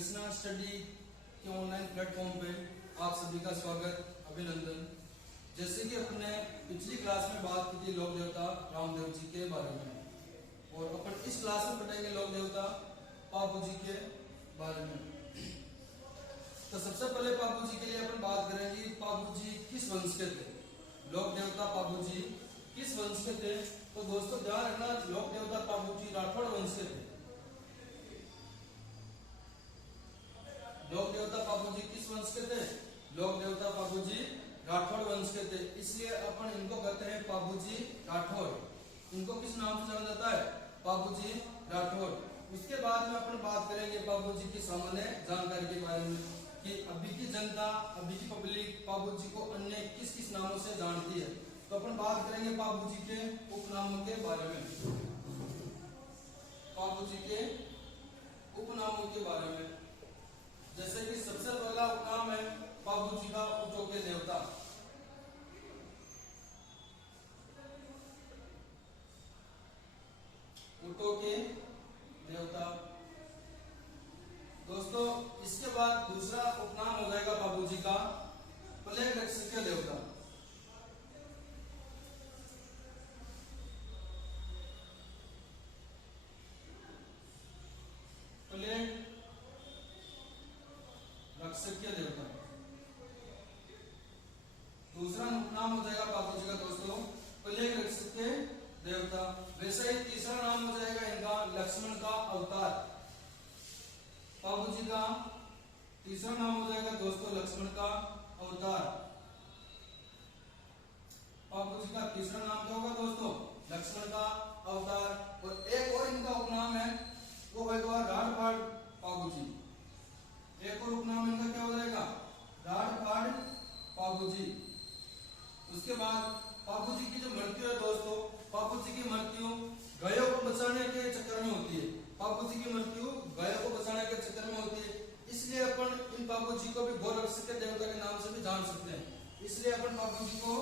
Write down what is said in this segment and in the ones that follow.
Krishna study के online platform पे आप सभी का स्वागत, अभिनंदन। जैसे कि अपने पिछली क्लास में बात की थी लोक देवता रामदेव जी के बारे में, और अपन इस क्लास में पढ़ेंगे लोक देवता पापू जी के बारे में। तो सबसे पहले पापू जी के लिए अपन बात करेंगे, पापू जी किस वंश के थे। लोक देवता पापू जी किस वंश के थे? तो दोस्तों ध्यान रखना, लोक देवता पापू जी राठौड़ वंश के थे। लोक देवता पापू जी किस वंश के थे? लोक देवता पापू जी राठौड़ वंश के थे, इसलिए अपन इनको कहते हैं पापू जी राठौड़। इनको किस नाम से जाना जाता है? पापू जी राठौड़। उसके बाद में अपन बात करेंगे पापू जी की सामान्य जानकारी के बारे में कि अभी की जनता, अभी की पब्लिक पापू जी को अन्य किस किस नामों से जानती है। तो अपन बात करेंगे पापू जी के उपनामों के बारे में। पापू जी के उपनामों के बारे में, जैसे कि सबसे पहला उपनाम है पापू जी का ऊँटों के देवता। ऊँटों के देवता। दोस्तों इसके बाद दूसरा उपनाम हो जाएगा पापू जी का प्लेग रक्षक के देवता। प्लेग रक्षक के देवता दूसरा उपनाम हो जाएगा पापू जी का दोस्तों प्लेग रक्षक के देवता। वैसे ही तीसरा नाम हो जाएगा इनका लक्ष्मण का अवतार। पापू जी का तीसरा नाम हो जाएगा दोस्तों लक्ष्मण का अवतार। पापू जी का तीसरा नाम क्या होगा दोस्तों? लक्ष्मण का अवतार। और एक और इनका उपनाम है, वो होगा राढ़ पापू जी। एक और उपनाम इनका क्या हो जाएगा? राढ़ पापू जी। उसके बाद पापू जी की जो मृत्यु है दोस्तों, पापू जी की मृत्यु गायों को बचाने के चक्कर में होती है। पापू जी की मृत्यु गायों को बचाने के चक्कर में होती है, इसलिए अपन इन पापू जी को भी गौरक्षक के देवता के नाम से भी जान सकते हैं। इसलिए अपन पापू जी को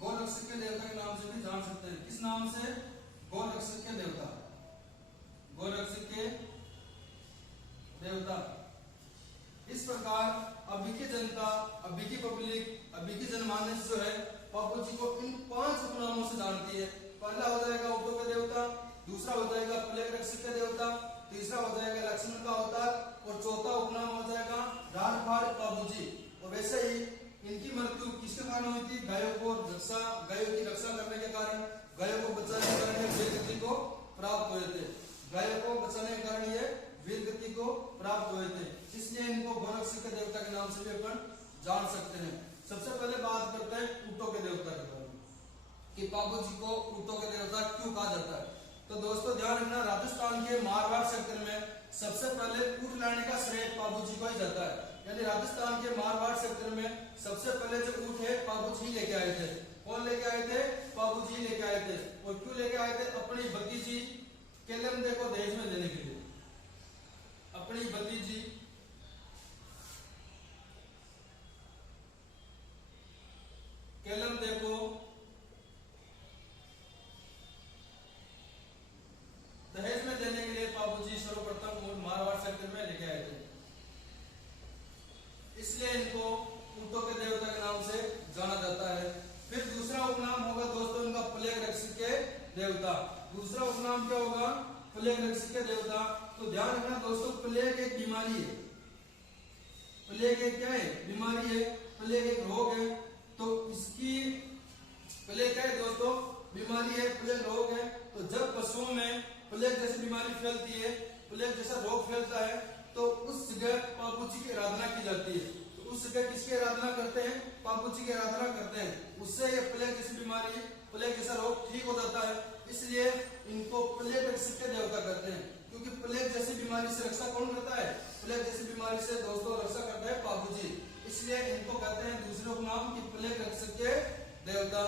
गौरक्षक के देवता के नाम से भी जान सकते हैं। किस नाम से? गौरक्षक के देवता। गौरक्षक के देवता। इस प्रकार अभी की जनता, अभी की पब्लिक, अभी की जनमानस जो है पापू जी को इन 5 उपनामों से जानती है। पहला हो जाएगा ऊँटों के देवता, दूसरा हो जाएगा प्लेग रक्षक के देवता, तीसरा हो जाएगा लक्ष्मण का अवतार, और चौथा उपनाम हो जाएगा राढ़ पापू जी। और वैसे ही इनकी मृत्यु किसके कारण हुई थी? गायों की रक्षा करने के कारण, गायों को बचाने के कारण वीर गति को प्राप्त हुए थे। गायों को बचाने के कारण ये वीर गति को प्राप्त हुए थे, इसलिए इनको गौरक्षक के देवता के नाम से भी अपन जान सकते हैं। सबसे पहले बात करते हैं ऊँटों के देवता के बारे में कि पापू जी को ऊँटों के देवता क्यों कहा जाता है। तो दोस्तों ध्यान रखना, राजस्थान के मारवाड़ क्षेत्र में सबसे पहले ऊँट लाने का श्रेय पापू जी को ही जाता है। यानी राजस्थान के मारवाड़ क्षेत्र में सबसे पहले जो ऊँट है पापू जी लेके आए थे। कौन लेके आए थे? पापू जी लेके आए थे। और क्यों लेके आए थे? अपनी भतीजी केलमदे को दहेज में देने के लिए। अपनी भतीजी केलमदे को दहेज में देने के लिए पापू जी सर्वप्रथम मारवाड़ क्षेत्र में लेके आए थे, इसलिए इनको ऊँटों के देवता के नाम से जाना जाता है। फिर दूसरा उपनाम होगा दोस्तों इनका प्लेग रक्षक के देवता। दूसरा उपनाम क्या होगा? प्लेग रक्षक के देवता। तो ध्यान रखना दोस्तों, प्लेग एक बीमारी है। प्लेग एक क्या है? बीमारी है। प्लेग एक रोग है। तो इसकी प्लेग क्या है दोस्तों? बीमारी है, प्लेग रोग है। तो जब पशुओं में प्लेग जैसी बीमारी फैलती है, प्लेग जैसा रोग फैलता है, तो उस जगह पापू जी की आराधना की जाती है। तो उस जगह किसकी आराधना करते हैं? पापू जी की आराधना करते हैं। उससे ये प्लेग जैसी बीमारी, प्लेग जैसा रोग ठीक हो जाता है, इसलिए इनको प्लेग रक्षक के देवता कहते हैं। क्योंकि प्लेग जैसी बीमारी से रक्षा कौन करता है? प्लेग जैसी बीमारी से दोस्तों रक्षा करता है पापू जी, इसलिए इनको कहते हैं दूसरे उपनाम की प्लेग रक्षक के देवता।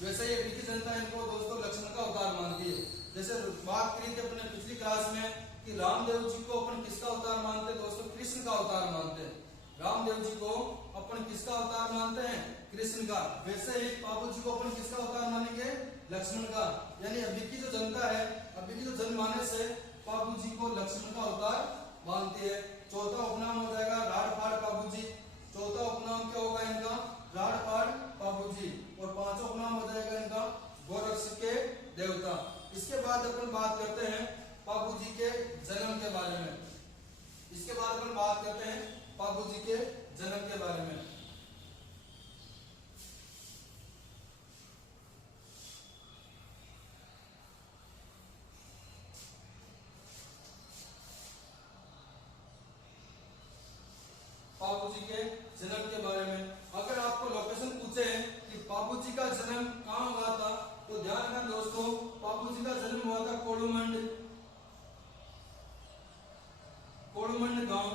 वैसे ही अभी की जनता इनको दोस्तों लक्ष्मण का अवतार मानती है। जैसे बात करी थी अपने पिछली क्लास में कि रामदेव जी को अपन किसका अवतार मानते हैं दोस्तों? कृष्ण का अवतार मानते हैं। रामदेव जी को अपन किसका अवतार मानते हैं? कृष्ण का। वैसे ही पापू जी को अपन किसका अवतार मानेंगे? लक्ष्मण का। यानी अभी की जो जनता है, अभी की जो जनमानस है, पापू जी को लक्ष्मण का अवतार मानती है। चौथा उपनाम हो जाएगा राड़फाड़ बाबूजी। चौथा उपनाम क्या होगा इनका? राड़फाड़ बाबूजी। और पांचवा उपनाम हो जाएगा इनका गोरक्षक के देवता। इसके बाद अपन बात करते हैं बाबूजी के जन्म के बारे में। इसके बाद अपन बात करते हैं बाबूजी के जन्म के बारे में। बाबूजी के जन्म के बारे में अगर आपको लोकेशन पूछे कि बाबूजी का जन्म कहाँ हुआ था, तो ध्यान रखना दोस्तों, बाबूजी का जन्म हुआ था कोडुमंड गांव,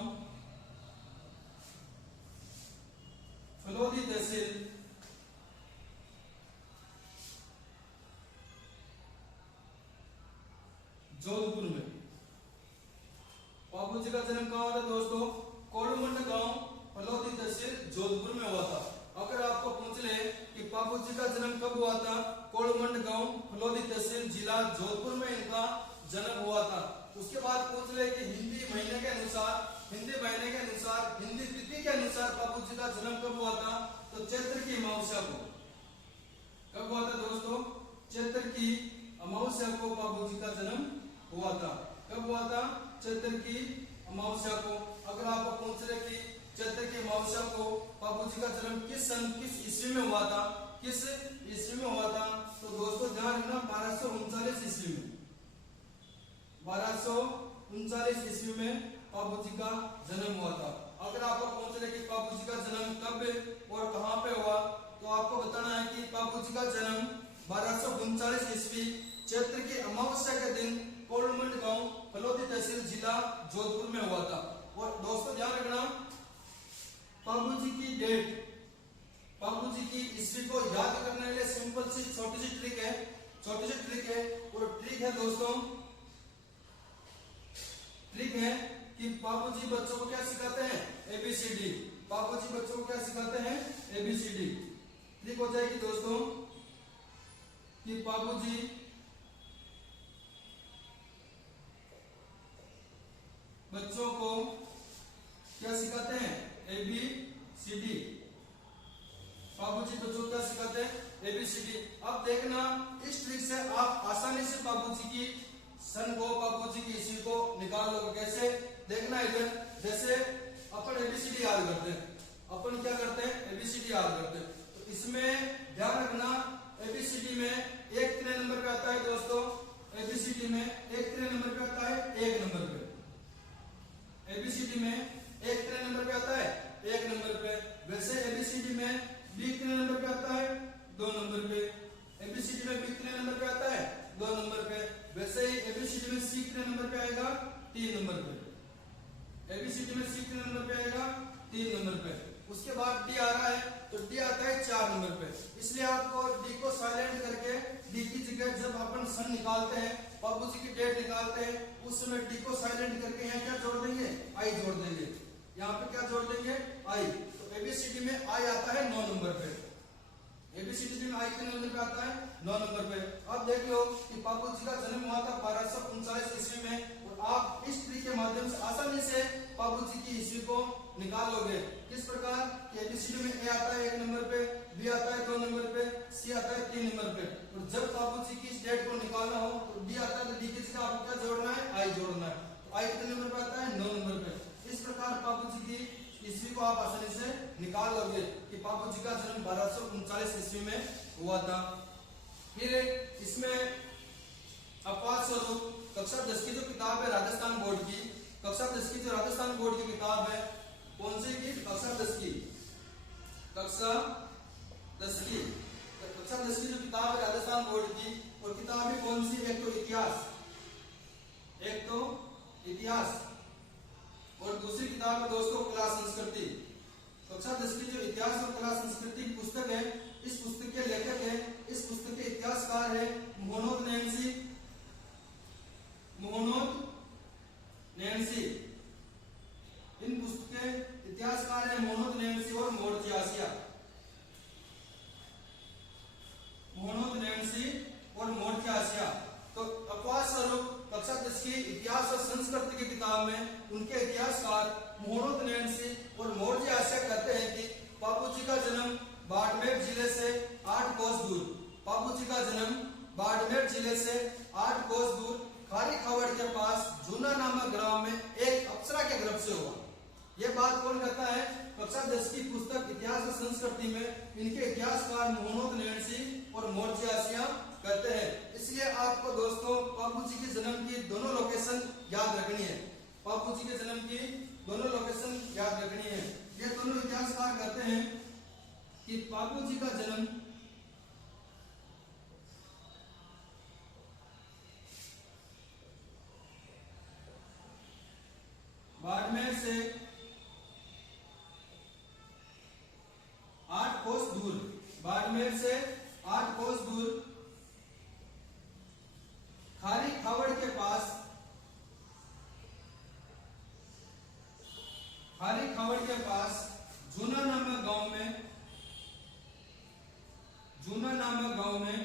फलोदी तहसील, जोधपुर में। बाबूजी का जन्म कहाँ हुआ था दोस्तों? कोडुमंड गांव, फलोदी तहसील, जोधपुर में हुआ था। अगर आपको पूछ ले कि बाबूजी का जन्म कब हुआ था, कोडुमंड गांव, फलोदी तहसील, जिला जोधपुर में इनका जन्म हुआ था। उसके बाद पूछ ले कि हिंदी महीने के अनुसार, हिंदी तिथि के अनुसार बाबूजी का जन्म कब हुआ था, तो चैत्र की अमावस्या को। कब हुआ था दोस्तों? चैत्र की अमावस्या को बाबूजी का जन्म हुआ था। कब हुआ था? चैत्र की अमावस्या को। अगर आपको पूछ रहे कि चैत्र की अमावस्या को बाबूजी का जन्म किस सन, किस ईस्वी में हुआ था, किस ईस्वी में हुआ था, तो दोस्तों ध्यान रखना 1239 ईस्वी में। 1239 ईस्वी में बाबूजी का जन्म हुआ था। अगर आपको पूछ रहे कि बाबूजी का जन्म कब और कहां पे हुआ, तो आपको बताना है कि बाबूजी का जन्म 1239 ईस्वी चैत्र की अमावस्या के दिन कोडुमंड गांव, फलोदी तहसील, जिला जोधपुर में हुआ था। और दोस्तों ध्यान रखना, बाबूजी की डेट, बाबूजी की ईस्वी को याद करने के लिए सिंपल सी छोटी सी ट्रिक है, और ट्रिक है दोस्तों, ट्रिक है कि बाबूजी बच्चों को क्या सिखाते हैं? ABCD। बाबूजी बच्चों को क्या सिखाते हैं? ABCD। ट्रिक हो जाएगी दोस्तों कि बाबूजी बच्चों को क्या सिखाते हैं? ABCD। बाबूजी बच्चों को क्या सिखाते हैं? ABCD। अब देखना, इस ट्रिक से आप आसानी से बाबूजी की सन को, बाबूजी की ईस्वी को निकाल लोगे। कैसे? देखना इधर, जैसे अपन ABCD याद करते हैं, अपन क्या करते हैं? ABCD याद करते हैं। तो इसमें ध्यान रखना, ABCD में एक कितने नंबर पे आता है दोस्तों? ABCD में एक कितने नंबर पे आता है? 1 नंबर पे। ABCD में एक कितने नंबर पे आता है? 1 नंबर पे। वैसे ABCD में B कितने नंबर पे आता है? 2 नंबर पे। ABCD में B कितने नंबर पे आता है? 2 नंबर पे। वैसे ही ABCD में C कितने नंबर पे आएगा? 3 नंबर पे। ABCD में C कितने नंबर पे आएगा? 3 नंबर पे। उसके बाद D आ रहा है, तो D आता है 4 नंबर पे। इसलिए आपको D को साइलेंट करके D की जगह जब अपन सन निकालते हैं, बाबूजी की डेट निकालते हैं, उस समय D को साइलेंट करके यहाँ क्या जोड़ देंगे? I जोड़ देंगे। यहाँ पे क्या जोड़ देंगे? I। तो ABCD में I आता है 9 नंबर पे। ABCD में I कितने नंबर पे आता है? 9 नंबर पे। अब देख लो कि बाबूजी का जन्म हुआ था 1239 ईस्वी में, और आप इस ट्रिक के माध्यम से आसानी से बाबूजी की ईस्वी को निकाल लोगे। किस प्रकार? कि ABCD में A आता है 1 नंबर पे, B आता है 2 नंबर पे, C आता है 3 नंबर पे। और जब बाबूजी की इस डेट को निकालना हो तो D आता है, तो D की जगह आपको क्या जोड़ना है? I जोड़ना है। तो I कितने नंबर पे आता है? 9 नंबर पे। इस प्रकार बाबूजी की ईस्वी को आप आसानी से निकाल लोगे कि बाबूजी का जन्म 1239 ईस्वी में हुआ था। फिर इसमें अपवाद स्वरूप कक्षा 10 की जो किताब है राजस्थान बोर्ड की, कक्षा 10 की जो राजस्थान बोर्ड की किताब है, कौन सी की? कक्षा 10 की। कक्षा 10 की, कक्षा 10 की जो किताब है राजस्थान बोर्ड की, और किताब है कौन सी? एक तो इतिहास, और दूसरी किताब है दोस्तों कला संस्कृति। कक्षा 10 की जो इतिहास और कला संस्कृति की पुस्तक है, इस पुस्तक के लेखक है, इस पुस्तक के इतिहासकार है मोहनोद नैन्सी। इन पुस्तक के इतिहासकार है मोहनोद नैन्सी और मोर्जी आसिया। तो अपवाद स्वरूप कक्षा 10 की इतिहास और संस्कृति की किताब में उनके इतिहासकार मोहम्मद नैन्सी और मौर्य आशा कहते हैं कि बापूजी का जन्म बाड़मेर जिले से 8 कोस दूर, बापूजी का जन्म बाड़मेर जिले से 8 कोस दूर खारी खावड़ के पास जूना नामक ग्राम में एक अप्सरा के गर्भ से हुआ। यह बात कौन कहता है? कक्षा 10 की पुस्तक इतिहास और संस्कृति में इनके इतिहासकार मोहम्मद नैन्सी और मौर्य आसिया कहते हैं। इसलिए आपको दोस्तों बापूजी के जन्म की दोनों लोकेशन याद रखनी है। बापूजी के जन्म की दोनों लोकेशन याद रखनी है। ये दोनों इतिहासकार कहते हैं कि बापूजी का जन्म बाड़मेर से 8 कोस दूर, बाड़मेर से 8 कोस दूर खारी खावड़ के पास, खारी खावड़ के पास जूना नामक गांव में, जूना नामक गांव में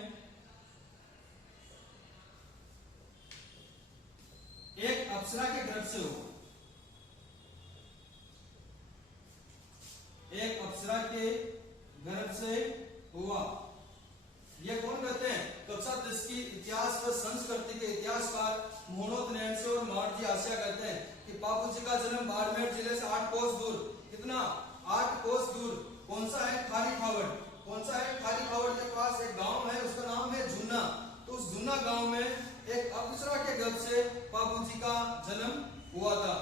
एक अप्सरा के गर्भ से हुआ। एक अप्सरा के गर्भ से हुआ। ये कौन कहते हैं? कक्षा 10 की इतिहास व संस्कृति के इतिहासकार मोहम्मद नैन्सी और मौर्य आसिया कहते हैं कि बापूजी का जन्म बाड़मेर जिले से 8 कोस दूर, कितना? 8 कोस दूर। कौन सा है? खारी खावड़। कौन सा है? खारी खावड़ के पास एक गांव है, उसका नाम है जूना। तो उस जूना गांव में एक अप्सरा के गर्भ से बापूजी का जन्म हुआ था।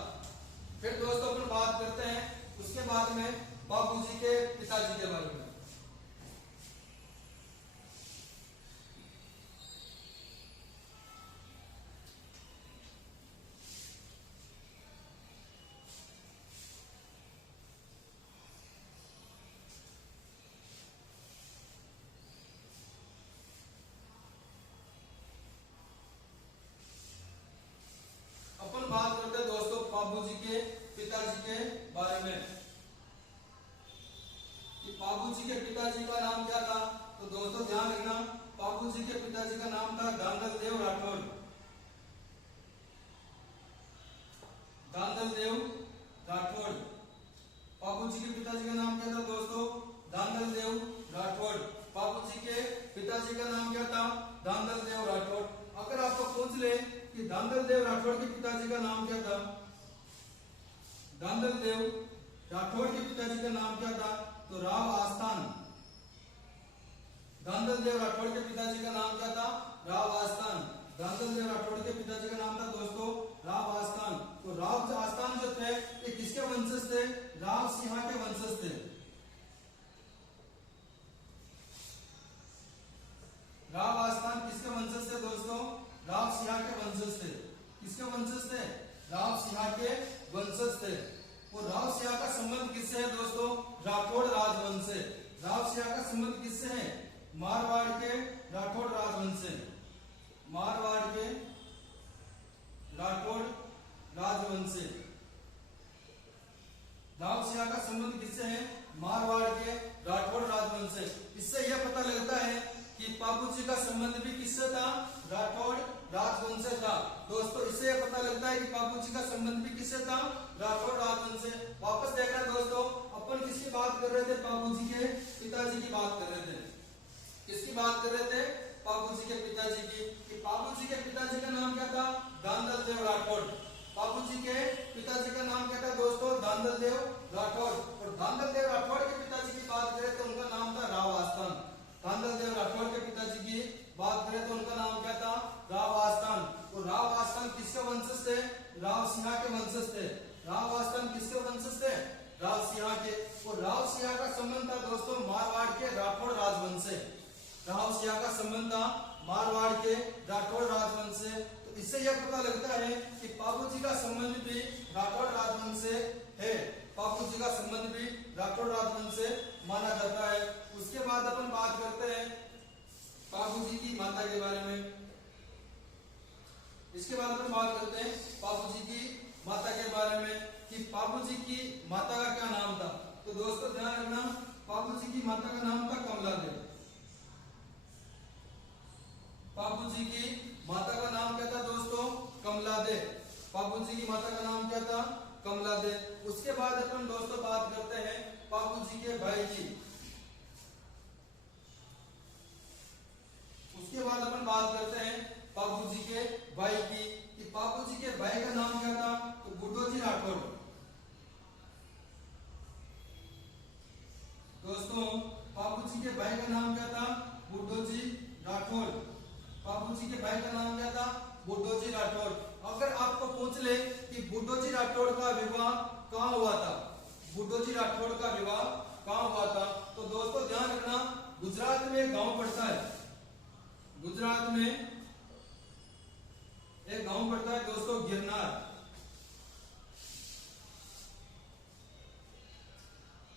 फिर दोस्तों अपन बात करते हैं उसके बाद में बापूजी के पिताजी के बारे में। अपन बात करते हैं दोस्तों बापूजी के पिताजी के बारे में। बापूजी के पिताजी का नाम क्या था? तो दोस्तों ध्यान रखना, बापूजी के पिताजी का नाम था दांदल देव राठौड़। दांदल देव राठौड़। बापूजी के पिताजी का नाम क्या था दोस्तों? दांदल देव राठौड़। बापूजी के पिताजी का नाम क्या था? दांदल देव राठौड़। अगर आपको पूछ ले कि दांदल देव राठौड़ के पिताजी का नाम क्या था? दांदल देव राठौड़ के पिताजी का नाम क्या था? तो राव आस्थान। दांदल देव राठौड़ के पिताजी का नाम क्या था? राव आस्थान। दांदल देव राठौड़ के पिताजी का नाम था दोस्तों राव आस्थान। तो राव आस्थान जो थे ये किसके वंशज थे? राव सिंह के वंशज थे। राव आस्थान किसके वंशज थे दोस्तों? राव सिंह के वंशज थे। किसके वंशज थे? राव सिंह के वंशज थे। और राव सिंह का संबंध किससे है दोस्तों? राठौड़ राजवंश से। राव सिंह का संबंध किससे है? मारवाड़ के राठौड़ राजवंश से। मारवाड़ के राठौड़ राजवंश से। राव सिंह का संबंध किससे है? मारवाड़ के राठौड़ राजवंश से। इससे यह पता लगता है कि बापूजी का संबंध भी किससे था? राठौड़ राजवंश से था। दोस्तों इससे यह पता लगता है कि बापूजी का संबंध भी किससे था? राठौड़ राजवंश से। वापस देखना दोस्तों, अपन किसकी बात कर रहे थे? बापूजी के पिताजी की बात कर रहे थे। किसकी बात कर रहे थे? बापूजी के पिताजी की। कि बापूजी के पिताजी का नाम क्या था? दांदल देव राठौड़। बापूजी के पिताजी का नाम क्या था दोस्तों? दांदल देव राठौड़। और दांदल देव राठौड़ के पिताजी की बात करें तो उनका नाम था राव आस्थान। दांदल देव राठौड़ के पिताजी की बात करें तो उनका नाम क्या था? राव आस्थान। और राव आस्थान किसके वंशज थे? राव सिंह के वंशज थे। राव आस्थान किसके वंशज थे? राव सिंह के। और राव सिंह का संबंध था दोस्तों मारवाड़ के राठौड़ राजवंश से। राव सिंह का संबंध था मारवाड़ के राठौड़ राजवंश से। तो इससे यह पता लगता है कि बापूजी का संबंध भी राठौड़ राजवंश से है। बापूजी का संबंध भी राठौड़ राजवंश से माना जाता है। उसके बाद अपन बात करते हैं बापूजी की माता के बारे में। इसके बाद अपन बात करते हैं बापूजी की माता के बारे में कि बापूजी की माता का क्या नाम था। तो दोस्तों ध्यान रखना, बापूजी की माता का नाम था कमला देवी। बापूजी की माता का नाम क्या था दोस्तों? कमला देवी। बाबू जी की माता का नाम क्या था, कमला दे। उसके बाद अपन दोस्तों बात करते हैं बाबू जी के भाई की। उसके बाद अपन बात करते हैं बाबू जी के भाई की, कि बाबू जी के भाई का नाम क्या था, तो बुड्ढो जी राठौड़। दोस्तों बाबू जी के भाई का नाम क्या था, बुड्ढो जी राठौड़। बाबू जी के भाई का नाम क्या था, बुड्ढो जी राठौड़। अगर आपको पूछ ले कि बुड्ढो जी राठौड़ का विवाह कहाँ हुआ था, बुड्ढो जी राठौड़ का विवाह कहाँ हुआ था, तो दोस्तों ध्यान रखना, गुजरात में एक गांव पड़ता है, गुजरात में एक गांव पड़ता है दोस्तों गिरनार।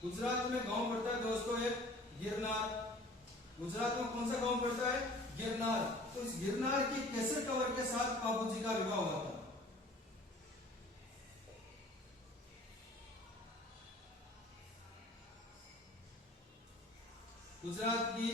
गुजरात में गांव पड़ता है दोस्तों एक गिरनार। गुजरात में कौन सा गांव पड़ता है, गिरनार। तो इस गिरनार की केसर कंवर के साथ बाबू जी का विवाह हुआ था। गुजरात की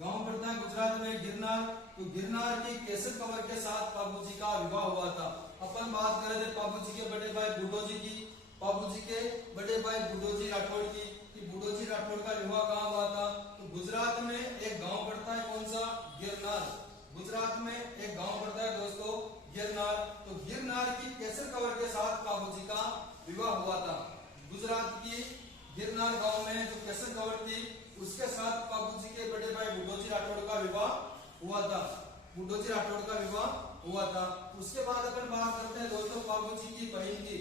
गांव पड़ता है गुजरात में गिरनार, तो गिरनार की केसर कंवर के साथ बाबू जी का विवाह हुआ था। अपन बात कर रहे थे बाबू जी के बड़े भाई बुड्ढो जी की, बाबू जी के बड़े भाई बुड्ढो जी राठौड़ की, कि बुड्ढो जी राठौड़ का विवाह कहाँ हुआ था, तो गुजरात में एक गांव पड़ता है कौन सा, गिरनार। गुजरात में एक गांव पड़ता है दोस्तों गिरनार, तो गिरनार की केसर कंवर के साथ बाबू जी का विवाह हुआ था। गुजरात की गिरनार गांव में जो केसर कंवर थी उसके साथ बाबू जी के बड़े भाई बुड्ढो जी राठौड़ का विवाह हुआ था, बुड्ढो जी राठौड़ का विवाह हुआ था। उसके बाद अपन बात करते हैं दोस्तों बाबू जी की बहन की।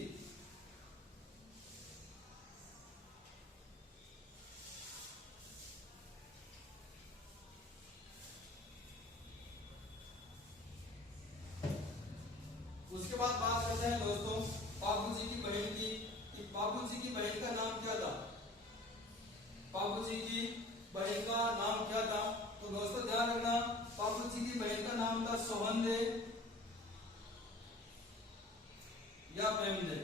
उसके बाद बात करते हैं दोस्तों बाबू जी की बहन की, कि बाबू जी की बहन का नाम क्या था, बाबू जी की बहन का नाम क्या था, तो दोस्तों ध्यान रखना, बाबू जी की बहन का नाम था सोहनदे या प्रेमदे।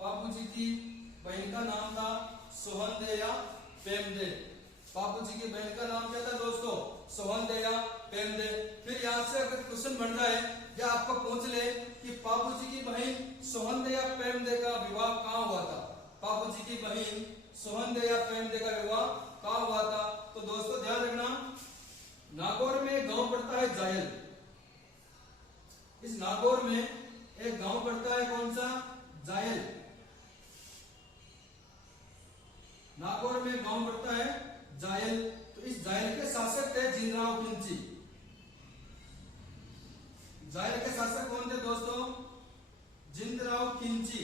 बाबू जी की बहन का नाम था सोहनदे या प्रेमदे। बाबू जी की बहन का नाम क्या था दोस्तों, सोहनदे या प्रेमदे। फिर यहाँ से अगर क्वेश्चन बन रहा है या आपको पूछ ले कि बाबू जी की बहन सोहनदे या प्रेमदे का विवाह कहाँ हुआ था, बाबू जी की बहन सोहनदे या प्रेमदे का विवाह कहाँ हुआ था, तो दोस्तों ध्यान रखना, नागौर में एक गांव पड़ता है जायल। इस नागौर में एक गांव पड़ता है कौन सा, जायल। नागौर में गांव पड़ता है जायल, तो इस जायल के शासक थे जिनराव खिंची। जायल के शासक कौन थे दोस्तों, जिनराव खिंची।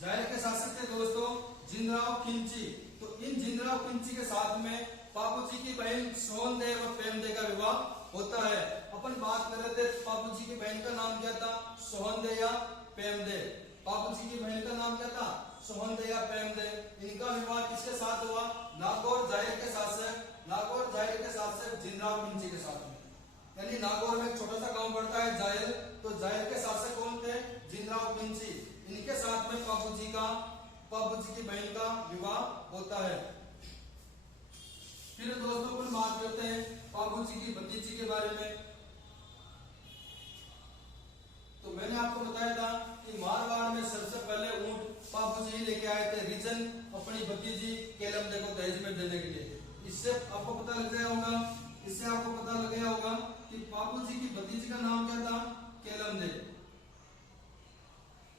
जायल के शासक थे दोस्तों जिनराव खिंची। तो इन जिनराव खिंची के साथ में बाबू जी की बहन सोहनदे और प्रेमदे का विवाह होता है। अपन बात कर रहे थे बाबू जी की बहन का नाम क्या था, सोहनदे या प्रेमदे। बाबू जी की बहन का नाम क्या था, सोहनदे या प्रेमदे। इनका विवाह किसके साथ हुआ, नागौर जायल के शासक, नागौर जायल के शासक जिनराव खिंची के साथ में। यानी नागौर में एक छोटा सा गांव पड़ता है जायल, तो जायल के शासक कौन थे, जिनराव खिंची। इनके साथ में बाबू जी की बहन का विवाह होता है। फिर दोस्तों अपन बात करते हैं बाबू जी की भतीजी के बारे में। तो मैंने आपको बताया था कि मारवाड़ में सबसे पहले ऊंट बाबू जी लेके आए थे रीजन अपनी भतीजी केलमदे को दहेज में देने के लिए। इससे आपको पता लग गया होगा, इससे आपको पता लग गया होगा कि बाबू जी की भतीजी का नाम क्या था, केलमदे।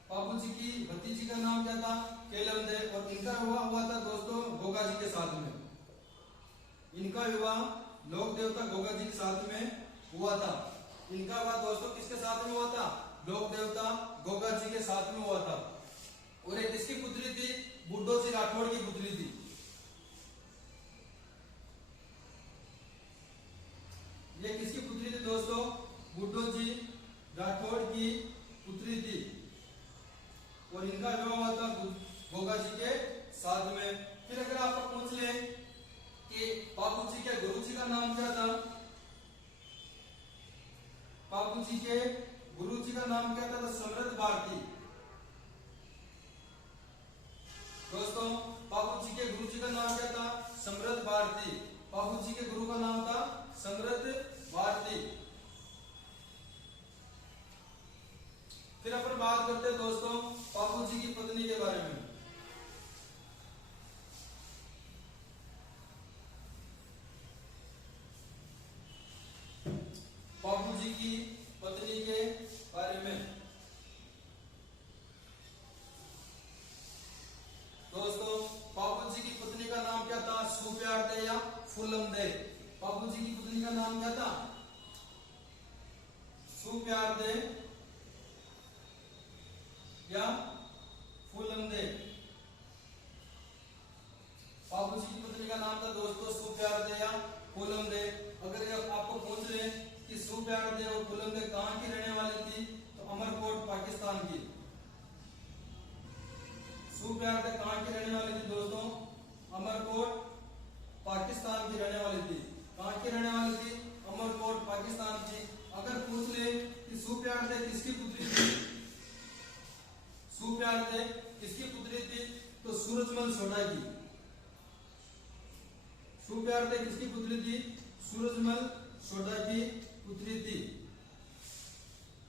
बाबू जी की भतीजी का नाम क्या था, केलमदे। और इनका विवाह हुआ था दोस्तों गोगा जी के साथ में। इनका विवाह लोक देवता गोगा जी के साथ में हुआ था। इनका विवाह दोस्तों किसके साथ में हुआ था, लोक देवता गोगा जी के साथ में हुआ था। और एक किसकी पुत्री थी, बुड्ढो जी राठौड़ की पुत्री थी। ये किसकी पुत्री थी दोस्तों, बुड्ढो जी राठौड़ की पुत्री थी। और इनका विवाह हुआ था गोगा जी के साथ में। फिर अगर आपको पूछ ले कि बाबू जी के गुरु जी का नाम क्या था, बाबू जी के गुरु जी का नाम क्या था, तो समृद्ध भारती। दोस्तों बाबू जी के गुरु जी का नाम क्या था, समृद्ध भारती। बाबूजी के गुरु का नाम था समृद्ध भारती। फिर अपन बात करते हैं दोस्तों बाबूजी की पत्नी के बारे में। बाबूजी की पत्नी के बारे में दोस्तों, बाबूजी की पत्नी का नाम क्या था? सुप्यारदे या फूलमदे। बाबूजी की पत्नी का नाम क्या था? सुप्यारदे या फूलमदे। बाबूजी की पत्नी का नाम था दोस्तों सुप्यारदे या फूलमदे। अगर आपको पूछ रहे कि सुप्यारदे और फूलमदे कहाँ की रहने वाली थी, तो अमरकोट पाकिस्तान की। सुप्यारदे कहाँ की रहने वाली थी दोस्तों? अमरकोट पाकिस्तान की रहने वाली थी। कहाँ की रहने वाली थी? अमरकोट पाकिस्तान की। अगर पूछ ले कि सुप्यारदे किसकी पुत्री थी, सुप्यारदे किसकी पुत्री थी, तो सूरजमल सोढा की। सुप्यारदे किसकी पुत्री थी? सूरजमल सोढा की पुत्री थी।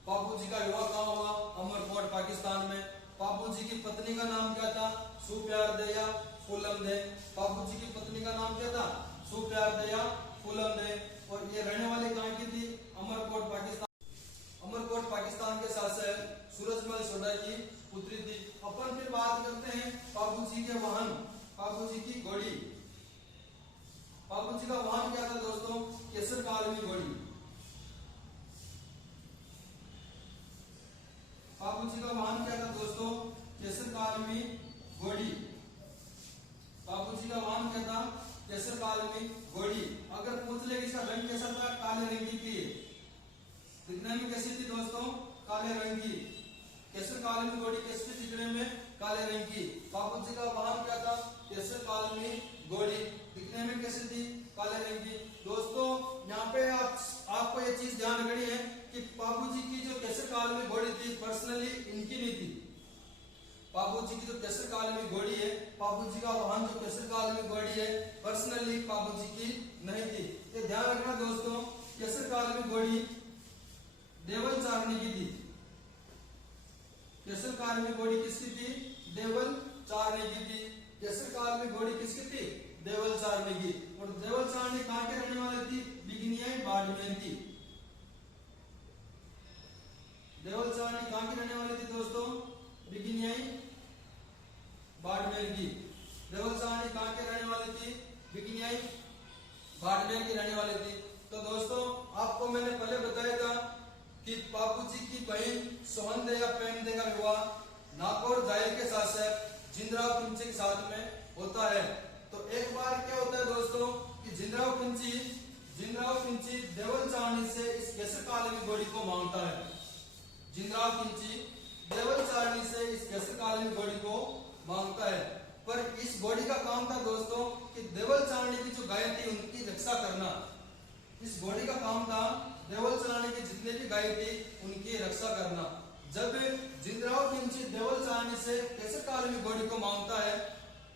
बाबूजी का विवाह कहाँ हुआ? अमरकोट पाकिस्तान में। बाबूजी की पत्नी का नाम क्या था? सुप्यारदे या फूलमदे। बाबूजी की पत्नी का नाम क्या था? सुप्यारदे या फूलमदे। और ये रहने वाली कहाँ की थी? अमरकोट पाकिस्तान। अमरकोट पाकिस्तान के शासक सूरजमल सोढा की पुत्री थी। अपन फिर बात करते हैं बाबूजी के वाहन, बाबूजी की घोड़ी। बाबूजी का वाहन क्या था दोस्तों? केसर कालमी घोड़ी। बाबूजी का वाहन क्या था दोस्तों? केसर कालमी घोड़ी। बाबूजी का वाहन क्या था? केसर कालमी घोड़ी। अगर पूछ ले इसका रंग कैसा था? काले रंग की थी। दिखने में कैसी थी दोस्तों? काले रंग की। केसर कालमी घोड़ी कैसी थी दिखने में? काले रंग की। बाबूजी का वाहन क्या था? केसर कालमी घोड़ी। दिखने में कैसी थी? काले रंग की। दोस्तों यहाँ पे आपको ये चीज ध्यान रखनी है कि बाबूजी की जो केसर कालमी घोड़ी थी पर्सनली इनकी नहीं थी। बाबूजी की जो केसर कालमी घोड़ी है, बाबूजी का वाहन जो केसर कालमी घोड़ी है, पर्सनली बाबूजी की नहीं थी। ये ध्यान रखना दोस्तों, केसर कालमी घोड़ी देवल चारनी की थी। केसर कालमी घोड़ी किसकी थी? देवल चारनी की थी। केसर कालमी घोड़ी किसकी थी? देवल चारनी की। और देवल चारनी कहाँ के रहने वाली थी? बिगनियाई बाड़मेर की। देवल चारनी कहाँ की रहने वाली थी दोस्तों? बिगनियाई बाड़मेर की। देवल चारनी कहाँ के रहने वाली थी? बिगनियाई बाड़मेर की रहने वाली थी। तो दोस्तों आपको मैंने पहले बताया था कि बाबूजी की बहन सोहनदे या प्रेमदे का विवाह नागौर जायल के शासक जिंदराव खिलजी के साथ में होता है। तो एक बार क्या होता है दोस्तों कि जिंदराव खिलजी देवल चारनी से इस केसर कालमी घोड़ी को मांगता है। जिंदराव खिलजी देवल चारनी से इस केसर कालमी घोड़ी को मांगता है। पर इस घोड़ी का काम था दोस्तों कि देवल चारनी की जो गाय थी उनकी रक्षा करना। इस घोड़ी का काम था देवल चारनी की जितने भी गाय थी उनकी रक्षा करना। जब जिंदराव खिलजी देवल चारनी से केसर कालमी घोड़ी को मांगता है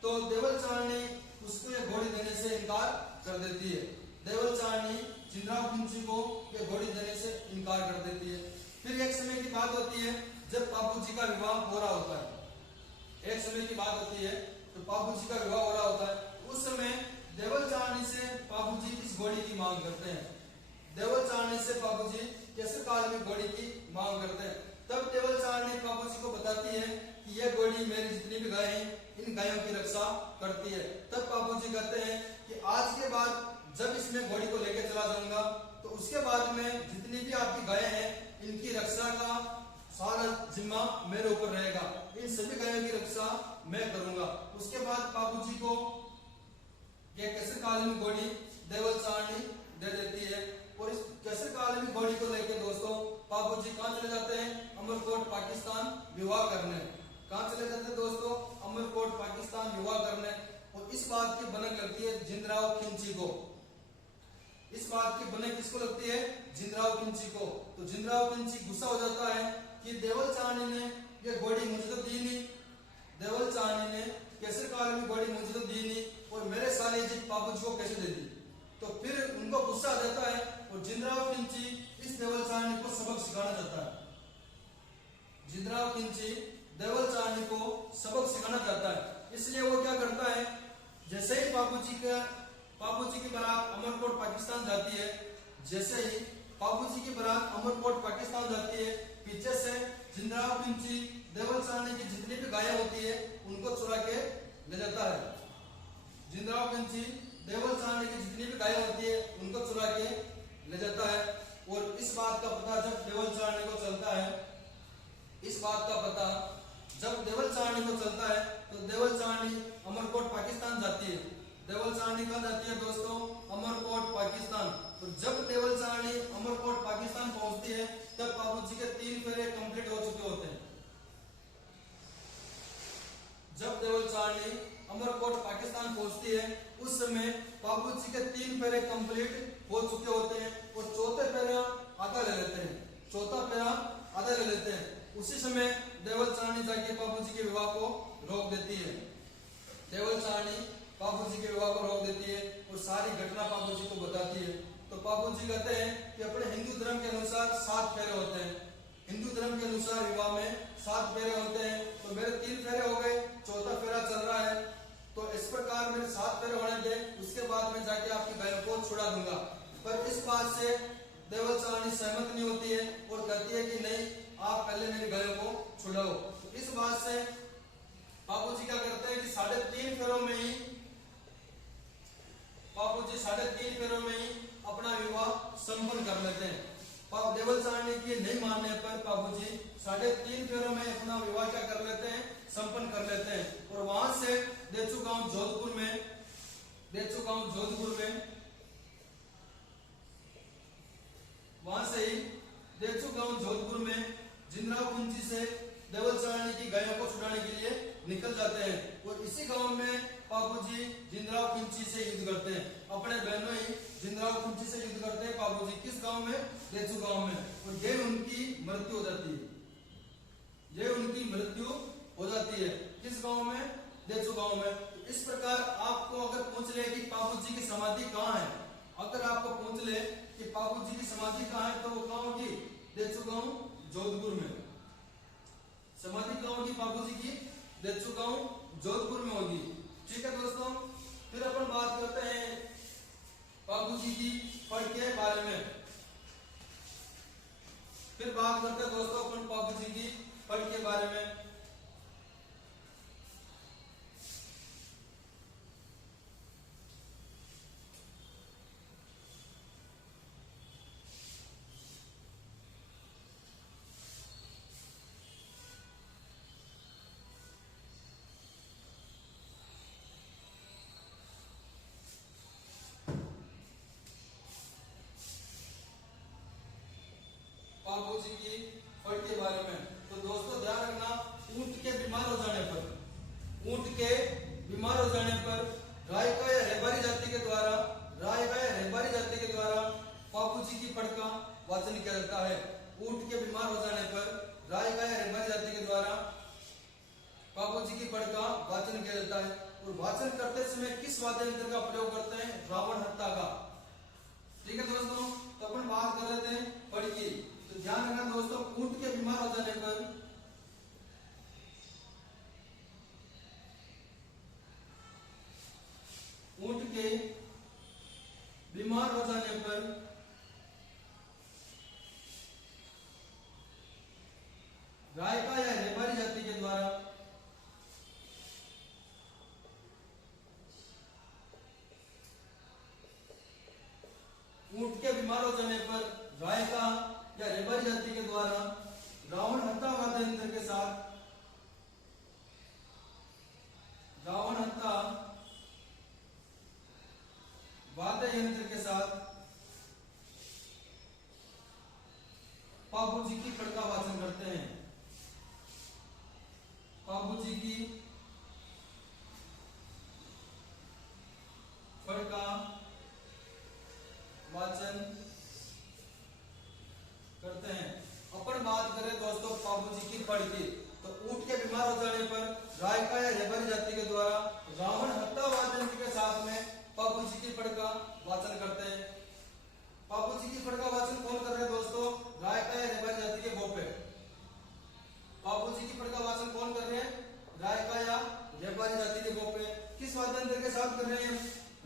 तो देवल चारनी उसको ये घोड़ी देने से इनकार कर देती है। देवल चारनी जिंदराव खिलजी को ये घोड़ी देने से इनकार कर देती है। फिर एक समय की बात होती है जब बाबूजी का विवाह हो रहा होता है। एक समय की बात होती है तो बाबूजी का विवाह हो रहा होता है। उस समय देवल चारनी से बाबूजी इस घोड़ी की मांग करते हैं। देवल चारनी से बाबूजी केसर कालमी घोड़ी की मांग करते हैं। तब देवल चारनी बाबूजी को बताती है कि यह घोड़ी मेरी जितनी भी गाय हैं इन गायों की रक्षा करती है। तब बाबूजी कहते हैं कि आज के बाद जब इसमें घोड़ी को लेकर चला जाऊंगा तो उसके बाद में जितनी भी आपकी गायें हैं इनकी रक्षा का सारा जिम्मा मेरे ऊपर रहेगा। इन सभी गायों की रक्षा मैं करूंगा। उसके बाद बाबूजी को यह केसर कालमी घोड़ी देवल चारनी दे देती है। और इस केसर कालमी घोड़ी को लेकर दोस्तों बाबूजी कहाँ चले जाते हैं? अमरकोट पाकिस्तान विवाह करने। कहाँ चले जाते हैं दोस्तों? अमरकोट पाकिस्तान विवाह करने। और इस बात की भनक लगती है जिंदराव खिलजी को। इस बात की भनक किसको लगती है? जिंदराव खिलजी को। तो जिंदराव खिलजी गुस्सा हो जाता है कि देवल चारनी ने ये घोड़ी मुझे तो दी नहीं, देवल चारनी ने केसर कालमी घोड़ी मुझे तो दी नहीं और मेरे साले जी बाबूजी को कैसे दे दी। तो फिर उनको गुस्सा आ जाता है और जिंद्राव खिलची इस देवल चाहनी को सबक सिखाना चाहता है। जिंद्राव खिलची देवल चाहनी को सबक सिखाना चाहता है, इसलिए वो क्या करता है, जैसे ही बाबूजी की बारात अमरकोट पाकिस्तान जाती है, जैसे ही बाबूजी की बारात अमरकोट पाकिस्तान जाती है, पीछे से जिंद्राव खिलची देवल चाहनी की जितनी भी गायें होती है उनको चुरा के ले जाता है। जिंद्राव खिलची देवल चाहनी की जितनी भी गायें होती है उनको चुरा के ले जाता है। और इस बात का पता जब देवल चाहनी को चलता है, इस बात का पता जब देवल चाहनी को चलता है तो देवल चाहनी अमरकोट पाकिस्तान जाती है। देवल चाहनी कहाँ जाती है दोस्तों, अमरकोट पाकिस्तान। और जब देवल चाहनी अमरकोट पाकिस्तान पहुंचती है तब बाबूजी के 3 फेरे कंप्लीट हो चुके होते हैं। जब देवल चाहनी अमरकोट पाकिस्तान पहुंचती है उस समय बाबूजी के 3 फेरे कंप्लीट हो चुके होते हैं और चौथे फेरा आधा ले लेते हैं, चौथा फेरा आधा ले लेते हैं। उसी समय देवल चाहनी जाके बाबूजी के विवाह को रोक देती है। देवल चाहनी बाबूजी के विवाह को रोक देती है और सारी घटना बाबूजी को बताती है। तो बाबूजी कहते हैं कि अपने हिंदू धर्म के अनुसार 7 फेरे होते हैं, हिंदू धर्म के अनुसार विवाह में 7 फेरे होते हैं। तो मेरे 3 फेरे हो गए, चौथा फेरा चल रहा है, तो इस प्रकार मेरे 7 फेरे होने दें, उसके बाद मैं जाके आपकी गायों को छुड़ा दूंगा। पर इस बात से देवल चाहनी सहमत नहीं होती है और कहती है कि नहीं, आप पहले मेरी गायों को छुड़ाओ। तो इस बात से बाबूजी क्या करते हैं कि 3.5 फेरों में ही बाबूजी 3.5 फेरों में ही अपना विवाह संपन्न कर लेते हैं। देवल चाहनी के नहीं मानने पर बाबूजी 3.5 फेरों में अपना विवाह क्या कर लेते हैं, संपन्न कर लेते हैं। और वहां से देचू गांव जोधपुर में वहां से ही देचू गांव जोधपुर में जिंद्राव खिलची से देवल चाहनी की गायों को छुड़ाने के लिए निकल जाते हैं। और इसी गांव में बाबूजी जिंद्राव खिलची से युद्ध करते हैं, अपने बहनों ही जिंद्राव खिलची से युद्ध करते हैं बाबूजी। किस गांव में, देचू गांव में। और ये उनकी मृत्यु हो जाती है, ये उनकी मृत्यु हो जाती है। किस गांव में, देचू गांव में। तो इस प्रकार आपको अगर पूछ ले कि बाबूजी की समाधि कहाँ है, अगर आपको पूछ ले कि बाबूजी की समाधि कहाँ है, तो वो कहाँ होगी, देचू गांव जोधपुर में। समाधि कहाँ होगी बाबूजी की, देचू गांव जोधपुर में होगी। ठीक है दोस्तों, फिर अपन बात करते हैं बाबूजी की फड़ के बारे में। फिर बात करते हैं दोस्तों अपन बाबूजी की फड़ के बारे में। बाबूजी की फड़ के बारे में तो दोस्तों ध्यान रखना, ऊंट के बीमार हो जाने पर रायका या रेबारी जाति के द्वारा बाबूजी की फड़ का वाचन किया जाता है। ऊंट के बीमार हो जाने पर रायका या रेबारी जाति के द्वारा बाबूजी की फड़ का वाचन किया जाता है। और वाचन करते समय किस वाद्य यंत्र का प्रयोग करते हैं, रावण हत्ता का। ठीक है दोस्तों, तो अपन बात कर रहे थे फड़ की। तो ध्यान रखना दोस्तों, ऊंट के बीमार हो जाने पर रायका या रेबारी जाति के द्वारा ऊंट के बीमार हो जाने पर रायका या रेबारी जाति के द्वारा रावण हत्ता वाद्य यंत्र के साथ बाबूजी की फड़ का वाचन करते हैं। बाबूजी की फड़ का वाचन करते हैं। अपन बात करें दोस्तों बाबूजी की फड़ की, तो ऊंट के बीमार हो जाने पर रायका या रेबारी जाति के द्वारा रावण हत्ता वाद्य यंत्र के साथ में बाबूजी की फड़ का वाचन करते हैं। साथ कर रहे हैं?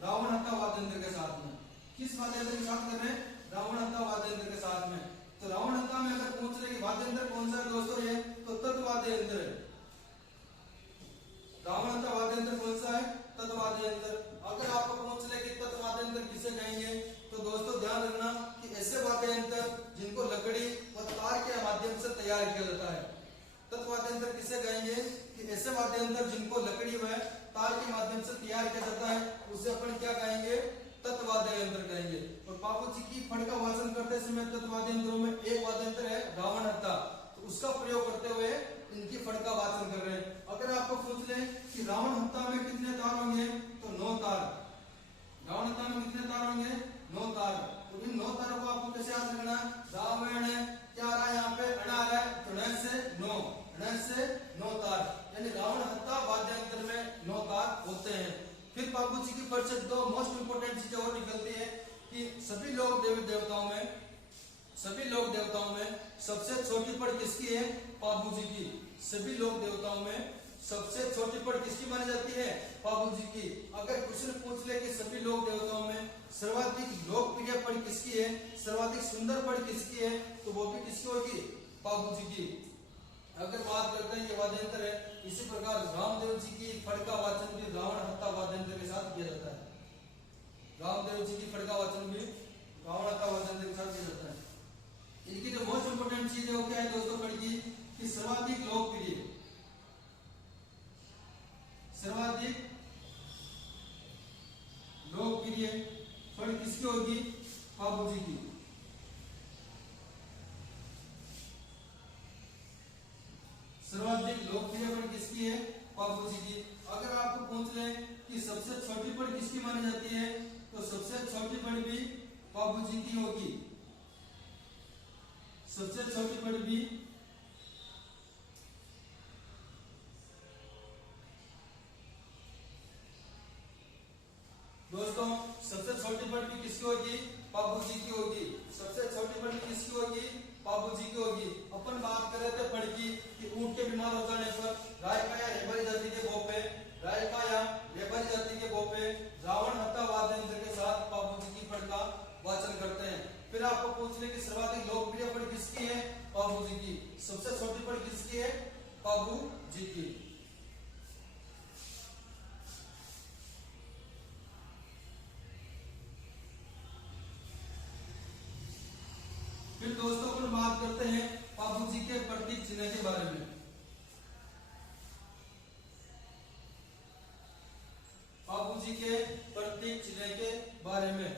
रावण हत्ता वाद्य यंत्र के साथ में। किस वाद्य यंत्र के साथ कर रहे हैं? रावण हत्ता वाद्य यंत्र के साथ में। तो रावण हत्ता में अगर पूछ रहे कि वाद्य यंत्र कौन सा है दोस्तों, ये तो तत्वाद्य यंत्र है। रावण हत्ता वाद्य यंत्र कौन सा है? तत्वाद्य यंत्र। अगर आपको पूछ ले कि तत्वाद्य यंत्र किसे कहेंगे, तो दोस्तों ध्यान रखना कि ऐसे वाद्य यंत्र जिनको लकड़ी व तार के माध्यम से तैयार किया जाता है। तत्वाद्य यंत्र किसे कहेंगे? कि ऐसे वाद्य यंत्र जिनको लकड़ी व तार के माध्यम से तैयार किया जाता है, उसे अपन क्या कहेंगे? तत्वाद्य यंत्र कहेंगे। और बाबू जी की फड़ का वाचन करते समय तत्वाद्य यंत्रों में एक वाद्य यंत्र है रावण हत्ता, तो उसका प्रयोग करते हुए इनकी फड़ का वाचन कर रहे हैं। अगर आपको पूछ ले कि रावण हत्ता में कितने तार होंगे, तो 9 तार। रावण हत्ता में कितने तार होंगे? 9 तार। तो इन 9 तारों को आपको कैसे याद रखना? रावण है क्या आ रहा है यहाँ पे? अनार है, तो ण से 9, ण से 9 तार, यानी रावण हत्ता वाद्य यंत्र में 9 तार होते हैं। फिर बाबू जी की परिषद दो मोस्ट इंपोर्टेंट चीजें और निकलती है कि सभी लोग देवी देवताओं में सबसे छोटी पड़ किसकी है? बाबू जी की। सभी लोक देवताओं में सबसे छोटी पड़ किसकी मानी जाती है? बाबू जी की। अगर क्वेश्चन पूछ ले कि सभी लोक देवताओं में सर्वाधिक लोकप्रिय पड़ किसकी है, सर्वाधिक सुंदर पड़ किसकी है, तो वो भी किसकी होगी? बाबू जी की। अगर बात करते हैं ये वाद्य यंत्र है, इसी प्रकार रामदेव जी की फड़ का वाचन भी रावण हत्ता वाद्य यंत्र के साथ किया जाता है। रामदेव जी की फड़ का वाचन भी रावण हत्ता वाद्य यंत्र के साथ किया जाता है। इनकी जो मोस्ट इंपोर्टेंट चीज है वो क्या है दोस्तों? फड़ की कि सर्वाधिक लोकप्रिय फड़ किसकी होगी? बाबू जी की। सर्वाधिक लोकप्रिय पड़ किसकी है? बाबू जी की। अगर आपको पूछ ले कि सबसे छोटी पड़ किसकी मानी जाती है, तो सबसे छोटी पड़ भी बाबू जी की होगी। सबसे छोटी पड़ भी दोस्तों सबसे छोटी पड़ भी किसकी होगी? बाबू जी की होगी। सबसे छोटी पड़ भी किसकी होगी? बाबू जी की होगी। अपन बात कर रहे थे पड़ की कि ऊंट के बीमार हो जाने पर रायका या रेबरी जाति के बोपे, रायका या रेबरी जाति के बोपे रावण हत्ता वाद्य यंत्र के साथ बाबू जी की फड़ का वाचन करते हैं। फिर आपको पूछ ले कि सर्वाधिक लोकप्रिय फड़ किसकी है? बाबू जी की। सबसे छोटी फड़ किसकी है? बाबू जी की। फिर दोस्तों अपन बात करते हैं बाबू जी के प्रतीक चिन्ह के बारे में। बाबू जी के प्रतीक चिन्ह के बारे में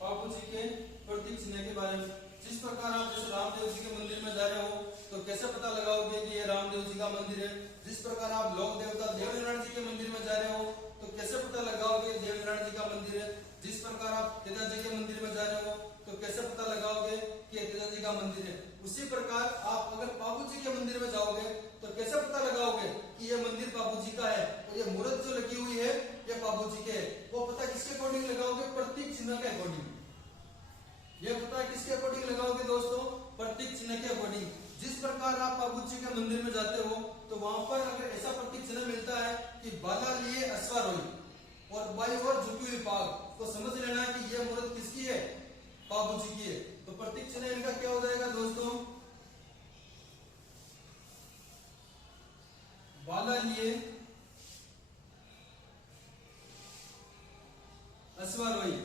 बाबू जी के प्रतीक चिन्ह के बारे में जिस प्रकार आप जैसे रामदेव जी के मंदिर में जा रहे हो तो कैसे पता लगाओगे कि ये रामदेव जी का मंदिर है। जिस प्रकार आप लोक देवता देवनारायण जी के मंदिर में जा रहे हो तो कैसे पता लगाओगे देवनारायण जी का मंदिर है। जिस प्रकार आप तेजा जी के मंदिर में जा रहे हो तो कैसे पता लगाओगे कि तेजा जी का मंदिर है। उसी प्रकार आप अगर बाबू जी के मंदिर में जाओगे तो कैसे पता लगाओगे कि ये मंदिर बाबू जी का है और ये मूर्त जो लगी हुई है ये बाबू जी के है। वो पता किसके अकॉर्डिंग लगाओगे? प्रतीक चिन्ह के अकॉर्डिंग। ये पता किसके अकॉर्डिंग लगाओगे दोस्तों? प्रतीक चिन्ह के अकॉर्डिंग। जिस प्रकार आप बाबू जी के मंदिर में जाते हो तो वहां पर अगर ऐसा प्रतीक चिन्ह मिलता है कि बाला लिए अश्वारोही और बाई और झुकी हुई पाग, तो समझ लेना है कि यह मूर्त किसकी है? बाबू जी की है। तो प्रतीक चिन्ह इनका क्या हो जाएगा दोस्तों? बाला लिए अश्वारोही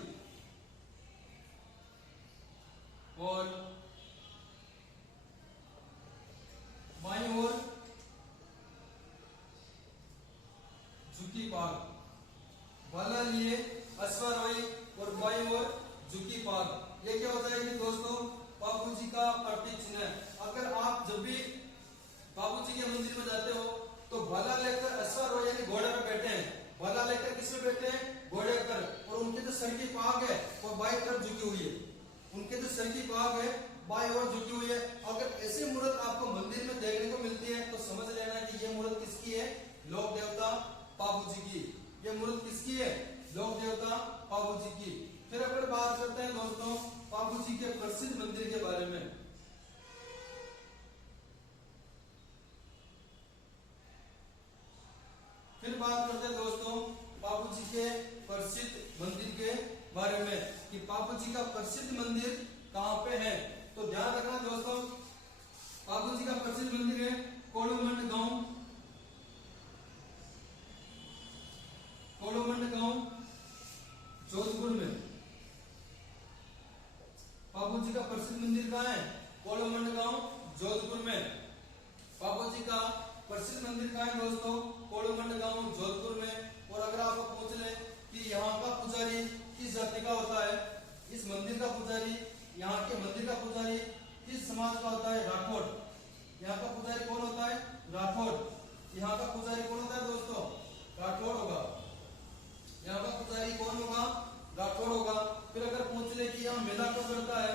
और बाईं ओर झुकी पाग। बाला लिए अश्वारोही और बाईं ओर झुकी पाग, ये क्या हो जाएगी दोस्तों? बाबू जी का प्रतीक चिन्ह। अगर आप जब भी बाबू जी के मंदिर में जाते हो तो भाला लेकर अश्वारोही यानी घोड़े पे बैठे हैं। भाला लेकर किस पे बैठे हैं? घोड़े पर। और उनके जो सर की पाग है वो बाईं तरफ झुकी हुई है। उनके जो सर की पाग है बाईं ओर झुकी हुई है। अगर ऐसी मूर्त आपको मंदिर में देखने को मिलती है तो समझ लेना कि ये मूर्त किसकी है? लोक देवता बाबू जी की। ये मूर्त किसकी है? लोक देवता बाबू जी की। फिर अगर बात करते हैं दोस्तों बाबू जी के प्रसिद्ध मंदिर के बारे में। कहाँ पे है। तो ध्यान रखना दोस्तों, बापू जी का प्रसिद्ध मंदिर है कोड़ूमंड गांव, कोड़ूमंड गांव जोधपुर में। बापू जी का प्रसिद्ध मंदिर कहाँ है? कोड़ूमंड गांव जोधपुर में। बापू जी का प्रसिद्ध मंदिर कहाँ है दोस्तों? कोड़ूमंड गांव जोधपुर में। और अगर आप पूछ ले कि यहाँ का पुजारी किस जाति का होता है, इस मंदिर का पुजारी, यहाँ के मंदिर का पुजारी किस समाज का होता है? राठौड़। यहाँ का पुजारी कौन होता है? राठौड़। यहाँ का पुजारी कौन होता है दोस्तों? राठौड़ होगा। यहाँ का पुजारी कौन होगा? राठौड़ होगा। फिर अगर पूछ ले कि यहाँ मेला कब पड़ता है,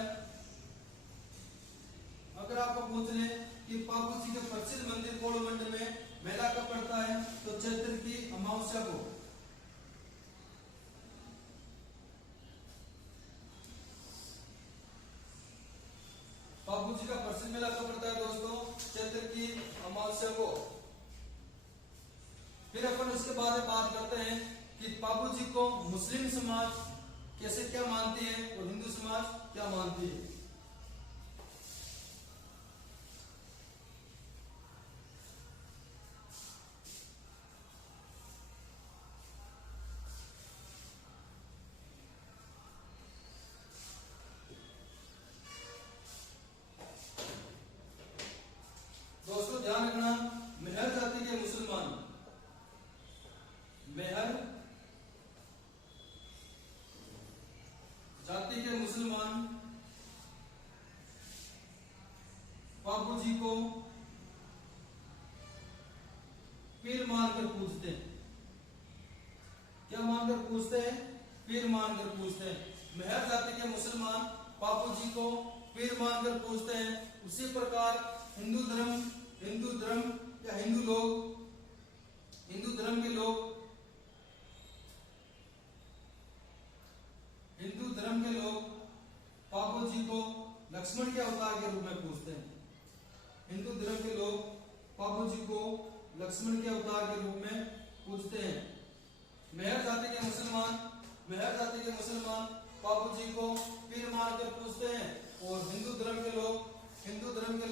अगर आपको पूछ ले कि बापू जी के प्रसिद्ध मंदिर कोड़ूमंड में मेला कब पड़ता है, तो चैत्र की अमावस्या को। बापू जी का प्रसिद्ध मेला कब पड़ता है दोस्तों? चैत्र की अमावस्या को। फिर अपन उसके बाद बात करते हैं कि बापू जी को मुस्लिम समाज कैसे क्या मानती है और हिंदू समाज क्या मानती है। दोस्तों ध्यान रखना, मेहर जाति के मुसलमान, मेहर जाति के मुसलमान बापू जी को पीर मानकर पूजते हैं। क्या मानकर पूजते हैं? पीर मानकर पूजते हैं। मेहर जाति के मुसलमान बापू जी को पीर मानकर पूजते हैं। उसी प्रकार हिंदू धर्म या हिंदू धर्म के लोग बापू जी को लक्ष्मण के अवतार के रूप में पूजते हैं। हिंदू धर्म के लोग बापू जी को लक्ष्मण के अवतार के रूप में पूजते हैं। मेहर जाति के मुसलमान बापू जी को पीर मानकर पूजते हैं। और हिंदू धर्म के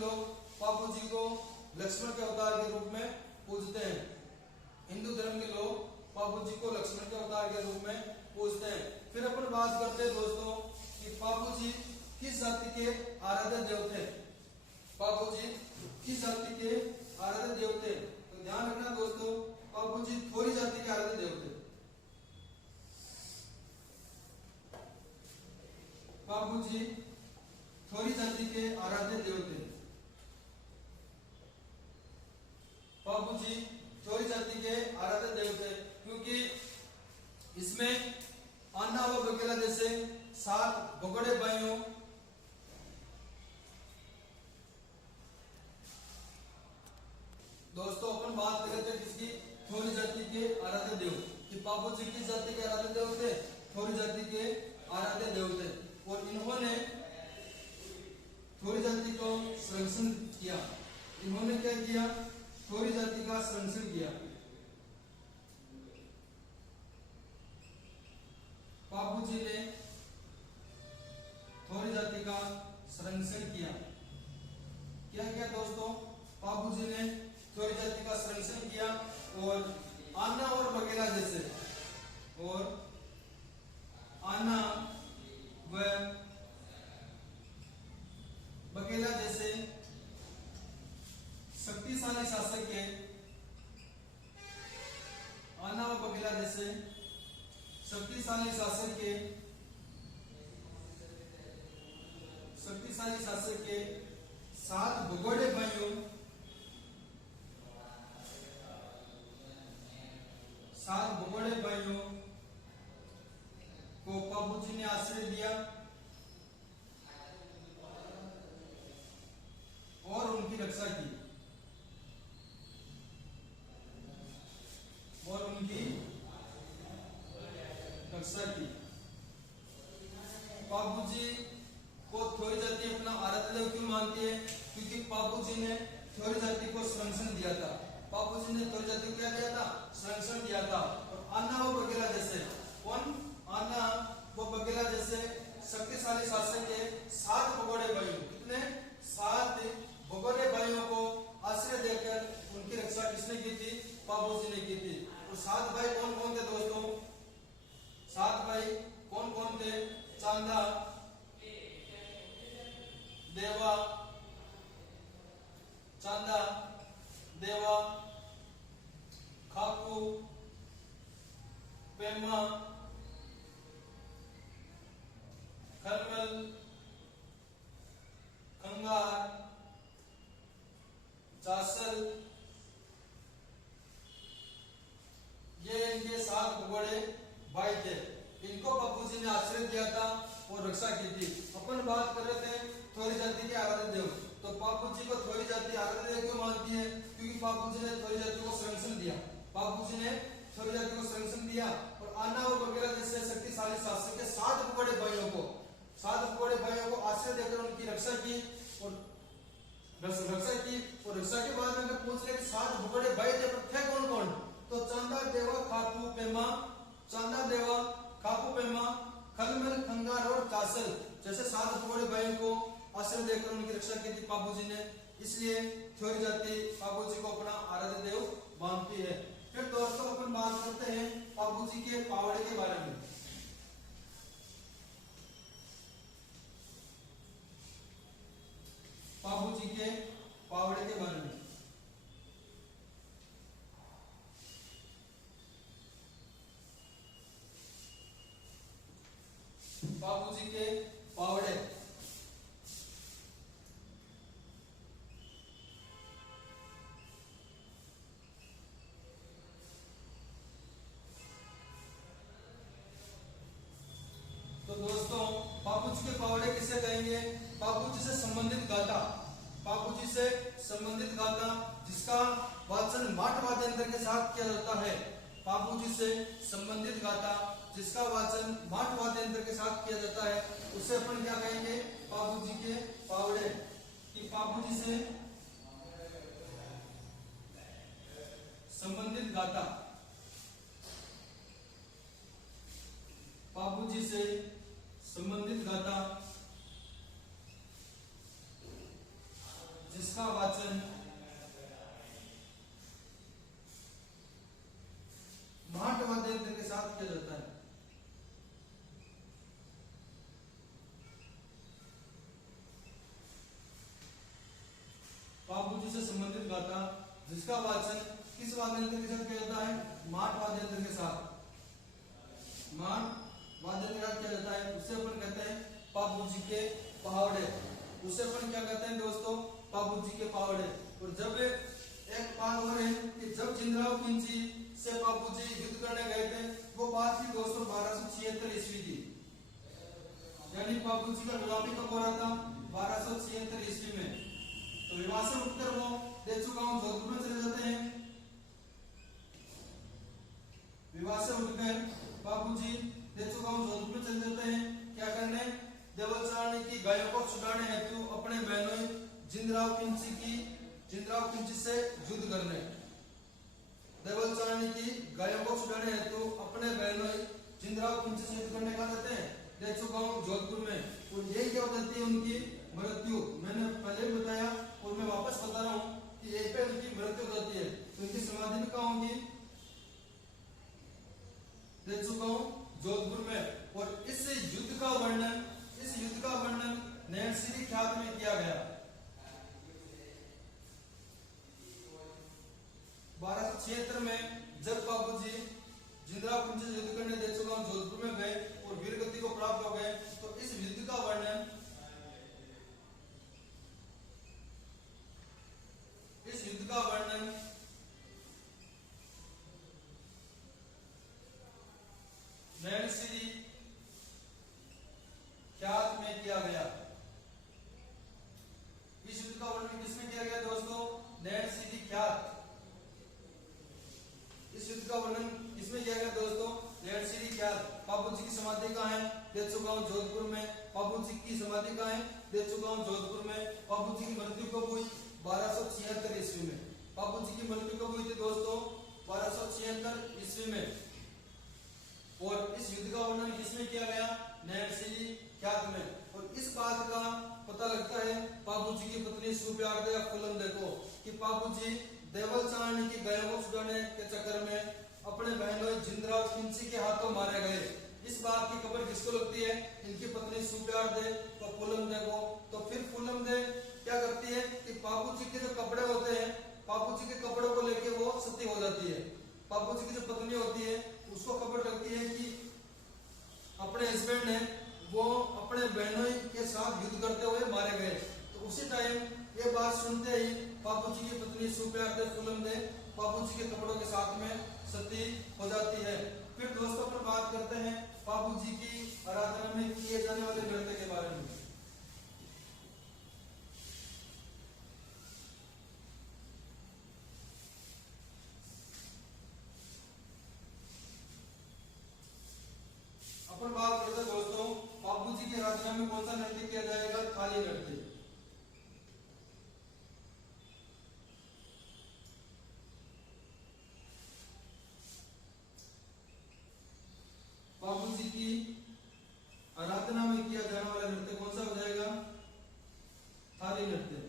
लोग बापू जी को लक्ष्मण के अवतार के रूप में पूजते हैं। हिंदू धर्म के लोग बापू जी को लक्ष्मण के अवतार के रूप में पूजते हैं। फिर अपन बात करते हैं दोस्तों कि बापू जी किस जाति के आराध्य देवते हैं। बापू जी किस जाति के आराध्य देवते? तो ध्यान रखना दोस्तों, बापू जी थोरी जाति के आराध्य देवते। बापू जी थोरी जाति के आराध्य देवते। बापू जी थोरी जाति के आराध्य देवते, क्योंकि इसमें अन्ना व बघेला जैसे 7 भगोड़े भाइयों दोस्तों अपन बात करते हैं किसकी? थोरी जाति के आराध्य देव। कि बापू जी किस जाति के आराध्य देव थे? थोरी जाति के आराध्य देव थे। और इन्होंने थोरी जाति को संरक्षण किया। इन्होंने क्या किया? थोरी जाति का संरक्षण किया। बापू जी ने थोरी जाति का संरक्षण किया। क्या किया दोस्तों? बापू जी ने थोरी जाति का संरक्षण किया। और अन्ना और बघेला जैसे शक्तिशाली शासक के अन्ना व बघेला जैसे शक्तिशाली शासक के 7 भगोड़े भाइयों को बापू जी ने आश्रय दिया और उनकी रक्षा की। बापू जी को थोरी जाति अपना आराध्य देव क्यों मानती है? क्योंकि बापू जी ने थोरी जाति को संरक्षण दिया था। बापू जी ने थोरी जाति को क्या दिया था? संरक्षण दिया था। और अन्ना व बघेला जैसे शक्तिशाली शासक के 7 भगोड़े भाइयों, कितने 7 भगोड़े भाइयों को आश्रय देकर उनकी रक्षा किसने की थी? बाबूजी ने की थी। और 7 भाई कौन कौन थे दोस्तों? 7 भाई कौन कौन थे? चांदा, देवा, चांदा, देवा, खाकू, पेमा, खलमल, खंगार, चासल, ये इनके 7 भगोड़े भाई थे। इनको बापूजी ने आश्रय दिया था और रक्षा की थी। अपन बात कर रहे थे थोरी जाति के आराध्य देव। तो बापूजी को थोरी जाति आराध्य देव क्यों मानती है? क्योंकि बापूजी ने थोरी जाति को संरक्षण दिया। बापूजी ने थोरी जाति को संरक्षण दिया और आना और वगैरह जैसे शक्तिशाली शासक के 7 भगोड़े भाइयों को आश्रय देकर उनकी रक्षा की और रक्षा के बाद में पूछ रहे कि 7 भगोड़े भाई थे, पर थे कौन कौन? तो चांदा, देवा, खाकू, पेमा, चांदा, देवा, खाकू, पेमा, खलमल, खंगार और चासल जैसे 7 भगोड़े भाइयों को आश्रय देकर उनकी रक्षा की थी बाबूजी ने। इसलिए थोरी जाति बाबूजी को अपना आराध्य देव मानती है। फिर दोस्तों अपन बात करते हैं बाबूजी के पावड़े के बारे में। बाबूजी के पावड़े के बारे में बाबूजी के पावड़े तो दोस्तों बाबूजी के पावड़े किसे कहेंगे? बाबूजी से संबंधित गाथा, बाबूजी से संबंधित गाथा जिसका वाचन माट वाद्य यंत्र के साथ किया जाता है। बाबूजी से संबंधित गाथा जिसका वाचन माट वाद्य यंत्र के साथ किया जाता है उसे अपन क्या कहेंगे? बाबूजी के पावड़े। कि बाबूजी से संबंधित गाथा, बाबूजी से संबंधित गाथा जिसका वाचन माट वाद्य यंत्र के साथ किया जाता है। बाबूजी से संबंधित गाथा जिसका वाचन किस वाद्य यंत्र के साथ किया जाता है? माट वाद्य यंत्र के साथ। माट वाद्य यंत्र के साथ किया जाता है उसे अपन कहते हैं बाबूजी के पावड़े। उसे अपन क्या कहते हैं दोस्तों? बाबूजी के पावड़े। और जब एक बात हो रही है कि जब जिंदराव खिलजी से बाबूजी युद्ध करने गए थे, वो बात थी दोस्तों 1276 ईस्वी की। यानी बाबूजी का गुलामी कब हो रहा था? 1276 ईस्वी में। तो विवाह से उठकर वो दे चुका हूं जोधपुर में चले जाते हैं। विवाह से उठकर बाबूजी दे चुका हूं जोधपुर में चले जाते हैं। क्या करने? देवल चारणी की गायों को छुड़ाने हेतु अपने बहनों जिंदराव खिलजी से युद्ध करने। देवल चारणी की गायों को छुड़ाने हेतु अपने बहनों जिंदराव खिलजी से युद्ध करने का जाते हैं दे चुका हूं जोधपुर में। और ये क्या हो जाती है? उनकी मृत्यु। मैंने पहले भी बताया और मैं वापस बता रहा हूं कि एक पे उनकी मृत्यु हो जाती है। तो उनकी समाधि भी कहाँ होगी? दे चुका हूं जोधपुर में। और इस युद्ध का वर्णन नैनसिरी ख्यात में किया गया। 1276 में जब बाबूजी जिंदराव खिलजी से युद्ध करने दे चुका हूं जोधपुर में गए और वीरगति को प्राप्त हो गए, तो इस युद्ध का वर्णन नैनसिरी ख्यात में किया गया। इस युद्ध का वर्णन किसमें किया गया दोस्तों? नैनसिरी ख्यात। इस युद्ध का वर्णन किसमें किया गया दोस्तों? नैनसिरी ख्यात। बाबूजी की समाधि कहाँ है? दे चुका हूं जोधपुर में। बाबूजी की समाधि कहाँ है? दे चुका हूं जोधपुर में। बाबूजी की मृत्यु कब हुई? 1276 ईस्वी में। बाबूजी की मृत्यु कब हुई थी दोस्तों? 1276 ईस्वी में। और इस युद्ध का वर्णन किसमें किया गया? नैनसिरी ख्यात में। और इस बात का पता लगता है बाबूजी की पत्नी सुप्यारदे या फुलंदे को कि बाबूजी देवल चाहनी की गायों को छुड़ाने के चक्कर में अपने बहनों जिंद्रा और किंची के हाथों मारे गए। इस बात की खबर किसको लगती है? इनकी पत्नी सुप्यारदे और फुलंदे को। तो फिर फुलंदे क्या करती है कि बाबूजी के जो कपड़े होते हैं, बाबूजी के कपड़ों को लेके वो सती हो जाती है। बाबूजी की जो पत्नी होती है उसको खबर लगती है कि अपने हस्बैंड ने वो अपने बहनों के साथ युद्ध करते हुए मारे गए। तो उसी टाइम ये बात सुनते ही बाबूजी की पत्नी सुप्यारदे फुलंदे बाबूजी के कपड़ों के साथ में सती हो जाती है। फिर दोस्तों पर बात करते हैं बाबूजी की आराधना में किए जाने वाले नृत्य के बारे में। अपन बात करते हैं दोस्तों बाबूजी की आराधना में कौन सा नृत्य किया जाएगा? थाली नृत्य। बाबूजी की आराधना में किया जाने वाला नृत्य कौन सा हो जाएगा? थाली नृत्य।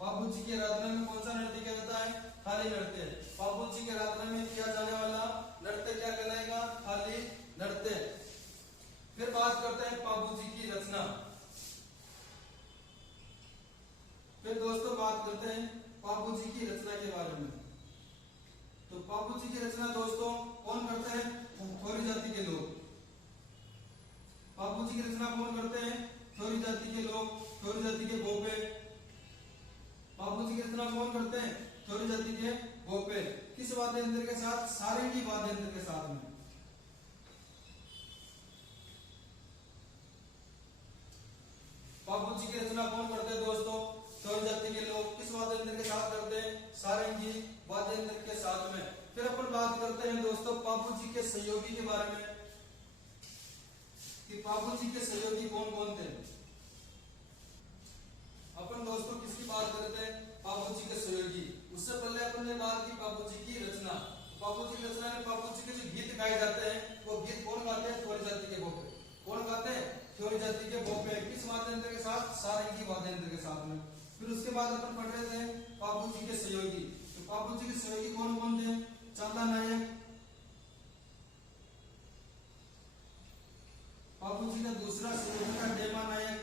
बाबूजी की आराधना में कौन सा नृत्य किया जाता है? थाली नृत्य। बाबूजी की आराधना में किया जाने वाला नृत्य क्या कहलाएगा? थाली नृत्य। फिर बात करते हैं बाबूजी की रचना। फिर दोस्तों बात करते हैं बाबूजी की रचना के बारे में। तो बाबूजी की रचना दोस्तों कौन करते हैं? थोरी जाति के लोग। बाबूजी की रचना कौन करते हैं? थोरी जाति के लोग, थोरी जाति के भोपे। बाबूजी की रचना कौन करते हैं? थोरी जाति के भोपे। किस वाद्य यंत्र के साथ? सारंगी वाद्य यंत्र के साथ में। बाबूजी की रचना कौन करते हैं दोस्तों? थोरी जाति के लोग। किस वाद्य यंत्र के साथ करते हैं? सारंगी वाद्य यंत्र के साथ में। फिर अपन बात करते हैं दोस्तों बाबूजी के सहयोगी के बारे में कि बाबूजी के सहयोगी कौन कौन थे। अपन दोस्तों किसकी बात करते हैं? बाबूजी के सहयोगी। उससे पहले अपन ने बात की बाबूजी की रचना। बाबूजी की रचना में बाबूजी के जो गीत गाए जाते हैं वो गीत कौन गाते हैं? थोरी जाति के भोपे। कौन गाते हैं? थोरी जाति के भोपे। किस वाद्य यंत्र के साथ? सारंगी वाद्य यंत्र के साथ में। फिर उसके बाद अपन पढ़ रहे थे बाबूजी के सहयोगी। तो बाबूजी के सहयोगी कौन कौन थे? चांदा नायक, बाबूजी का दूसरा सहयोगी था डेमा नायक,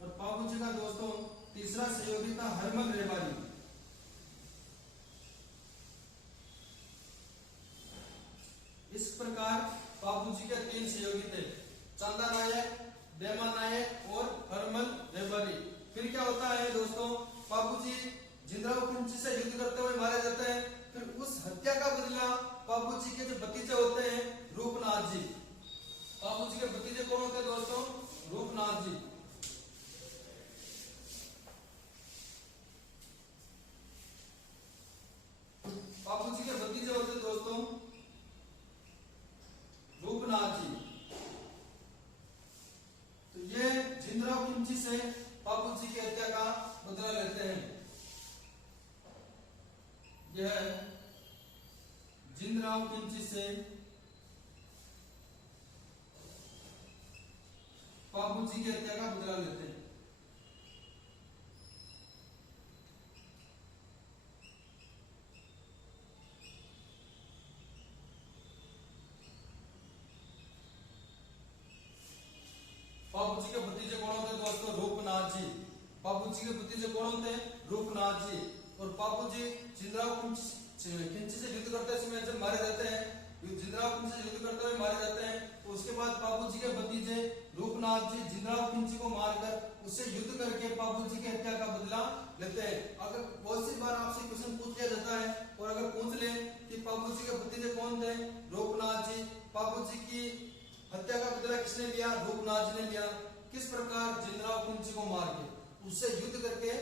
और बाबूजी का दोस्तों तीसरा सहयोगी था हरमल रेवारी। इस प्रकार बाबूजी के तीन सहयोगी थे, चांदा नायक, डेमा नायक और हरमल रेवारी। फिर क्या होता है दोस्तों? बाबूजी जिंद्राव कुंची से युद्ध करते हुए मारे जाते हैं। फिर उस हत्या का बदला बाबूजी के जो भतीजे होते हैं रूपनाथ जी। बाबूजी के भतीजे कौन होते हैं दोस्तों? रूपनाथ जी। बाबूजी के भतीजे होते हैं दोस्तों रूपनाथ जी। तो ये जिंद्राव कुंची से बाबूजी की हत्या का बदला लेते हैं। यह जिंद्राव कुंची से बाबूजी की हत्या का बदला लेते हैं। बाबूजी के भतीजे कौन होते हैं दोस्तों? रूपनाथ जी। बाबूजी के भतीजे कौन होते हैं? रूपनाथ जी। और बाबूजी जिंद्राव कुंची से युद्ध करते समय जब मारे जाते हैं, जिंद्राव कुंची से युद्ध करते हुए मारे जाते हैं, तो उसके बाद बाबूजी के भतीजे रूपनाथ जी जिंद्राव कुंची को मारकर उससे युद्ध करके बाबूजी की हत्या का बदला लेते हैं। अगर बहुत सी बार आपसे क्वेश्चन पूछ लिया जाता है और अगर पूछ ले कि बाबूजी के भतीजे कौन थे? रूपनाथ जी। बाबूजी की हत्या का बदला किसने लिया? रूपनाथ जी ने लिया। किस प्रकार? जिंद्राव कुंची को मार के उससे युद्ध करके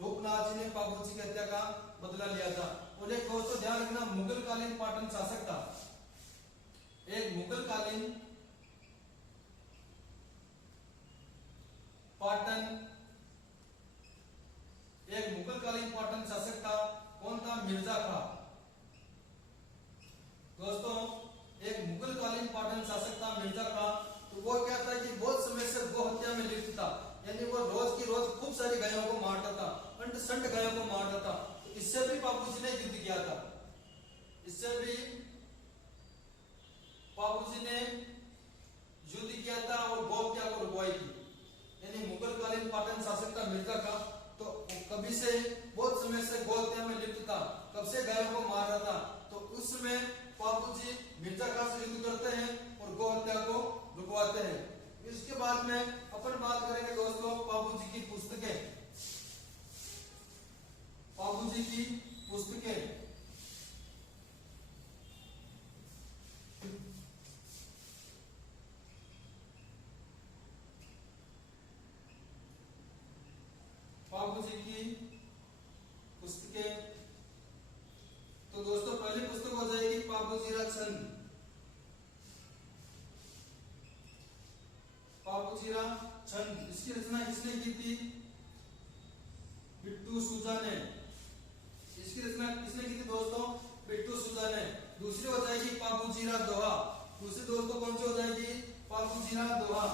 रूपनाथ जी ने बाबूजी की हत्या का बदला लिया था। और एक दोस्तों ध्यान रखना, मुगल कालीन पाटन शासक था, एक मुगल कालीन पाटन पाटन शासक था मिर्जा खां, तो वो क्या था कि बहुत समय से गौ हत्या में लिप्त था, यानी वो रोज की रोज खूब सारी गायों को मारता था, अंट संट गायों को मारता था। तो इससे भी बापूजी ने युद्ध किया था, इससे भी बापूजी ने युद्ध किया था और गौ हत्या को रुकवाई थी। यानी मुगलकालीन पाटन शासक था मिर्जा खां, तो कभी से बहुत समय से गौ हत्या में लिप्त था, कब से गायों को मार रहा था। तो उस समय बापूजी मिर्जा खां से युद्ध करते हैं और गौ हत्या को रुकवाते हैं। इसके बाद में अपन बात करेंगे दोस्तों बापूजी की पुस्तकें, बापूजी की पुस्तकें। बापूजी की पुस्तकें, तो दोस्तों पहली पुस्तक हो जाएगी बापूजीरा छंद। बापूजीरा छंद, इसकी रचना किसने की थी? बिट्टू सूजा ने। इसकी रचना किसने की थी दोस्तों? बिट्टू सूजा ने। दूसरी हो जाएगी बापूजीरा दोहा। दूसरी दोस्तों कौन सी हो जाएगी? बापूजीरा दोहा।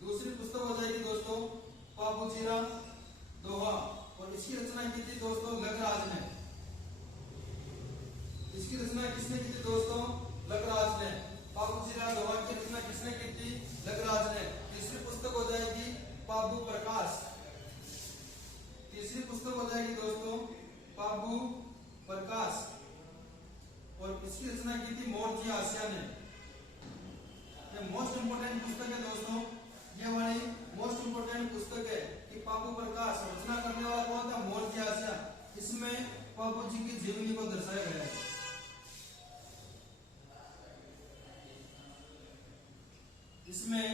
दूसरी पुस्तक हो जाएगी दोस्तों बापूजीरा दोहा, और इसकी रचना की थी दोस्तों लखराज ने। इसकी रचना किसने की थी दोस्तों? लखराज ने। बापूजीरा दोहा की रचना किसने की थी? लखराज ने। तीसरी पुस्तक हो जाएगी बाबू प्रकाश। तीसरी पुस्तक हो जाएगी दोस्तों बाबू प्रकाश, और इसकी रचना की थी मोरजी आसिया ने। ये मोस्ट इंपोर्टेंट पुस्तक है दोस्तों, ये वाली मोस्ट इंपोर्टेंट पुस्तक है कि बाबू प्रकाश, रचना करने वाला कौन था? मोरजी आसिया। इसमें बापूजी की जीवनी को दर्शाया गया है। इसमें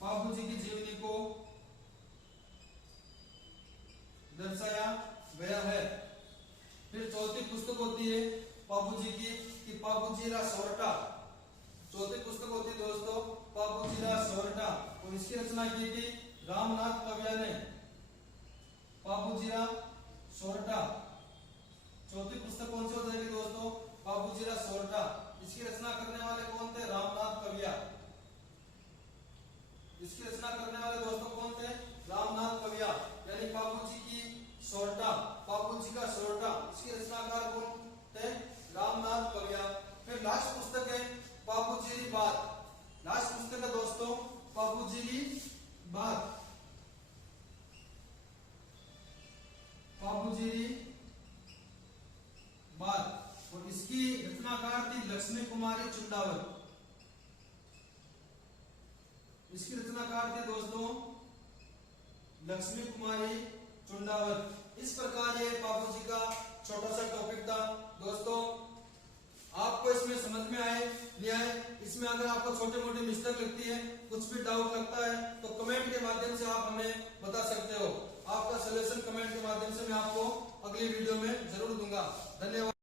बापूजी की जीवनी को दर्शाया गया है। फिर चौथी पुस्तक होती है बापूजी की कि बापूजीरा सोरठा। चौथी पुस्तक होती है दोस्तों बापूजीरा सोरठा, और इसकी रचना की थी रामनाथ कविया ने। बापूजीरा सोरठा, चौथी पुस्तक कौन सी हो जाएगी दोस्तों? बापूजीरा सोरठा। इसकी रचना करने वाले कौन थे? रामनाथ कविया। इसकी रचना करने वाले दोस्तों कौन थे? रामनाथ कविया। यानी बापूजी की सोरठा, बापूजी का सोरठा, इसके रचनाकार कौन थे? रामनाथ कविया। फिर लास्ट पुस्तक है बापूजीरी बात। लास्ट पुस्तक है दोस्तों बापूजीरी बात। बापूजीरी बात, और इसकी रचनाकार थी लक्ष्मी कुमारी चुंडावत। इसकी रचनाकार थे दोस्तों लक्ष्मी कुमारी चुंडावत। इस प्रकार ये बापूजी का छोटा सा टॉपिक था दोस्तों। आपको इसमें समझ में आए नहीं आए, इसमें अगर आपको छोटे मोटे मिस्टेक लगती है, कुछ भी डाउट लगता है, तो कमेंट के माध्यम से आप हमें बता सकते हो। आपका सजेशन कमेंट के माध्यम से मैं आपको अगली वीडियो में जरूर दूंगा। धन्यवाद।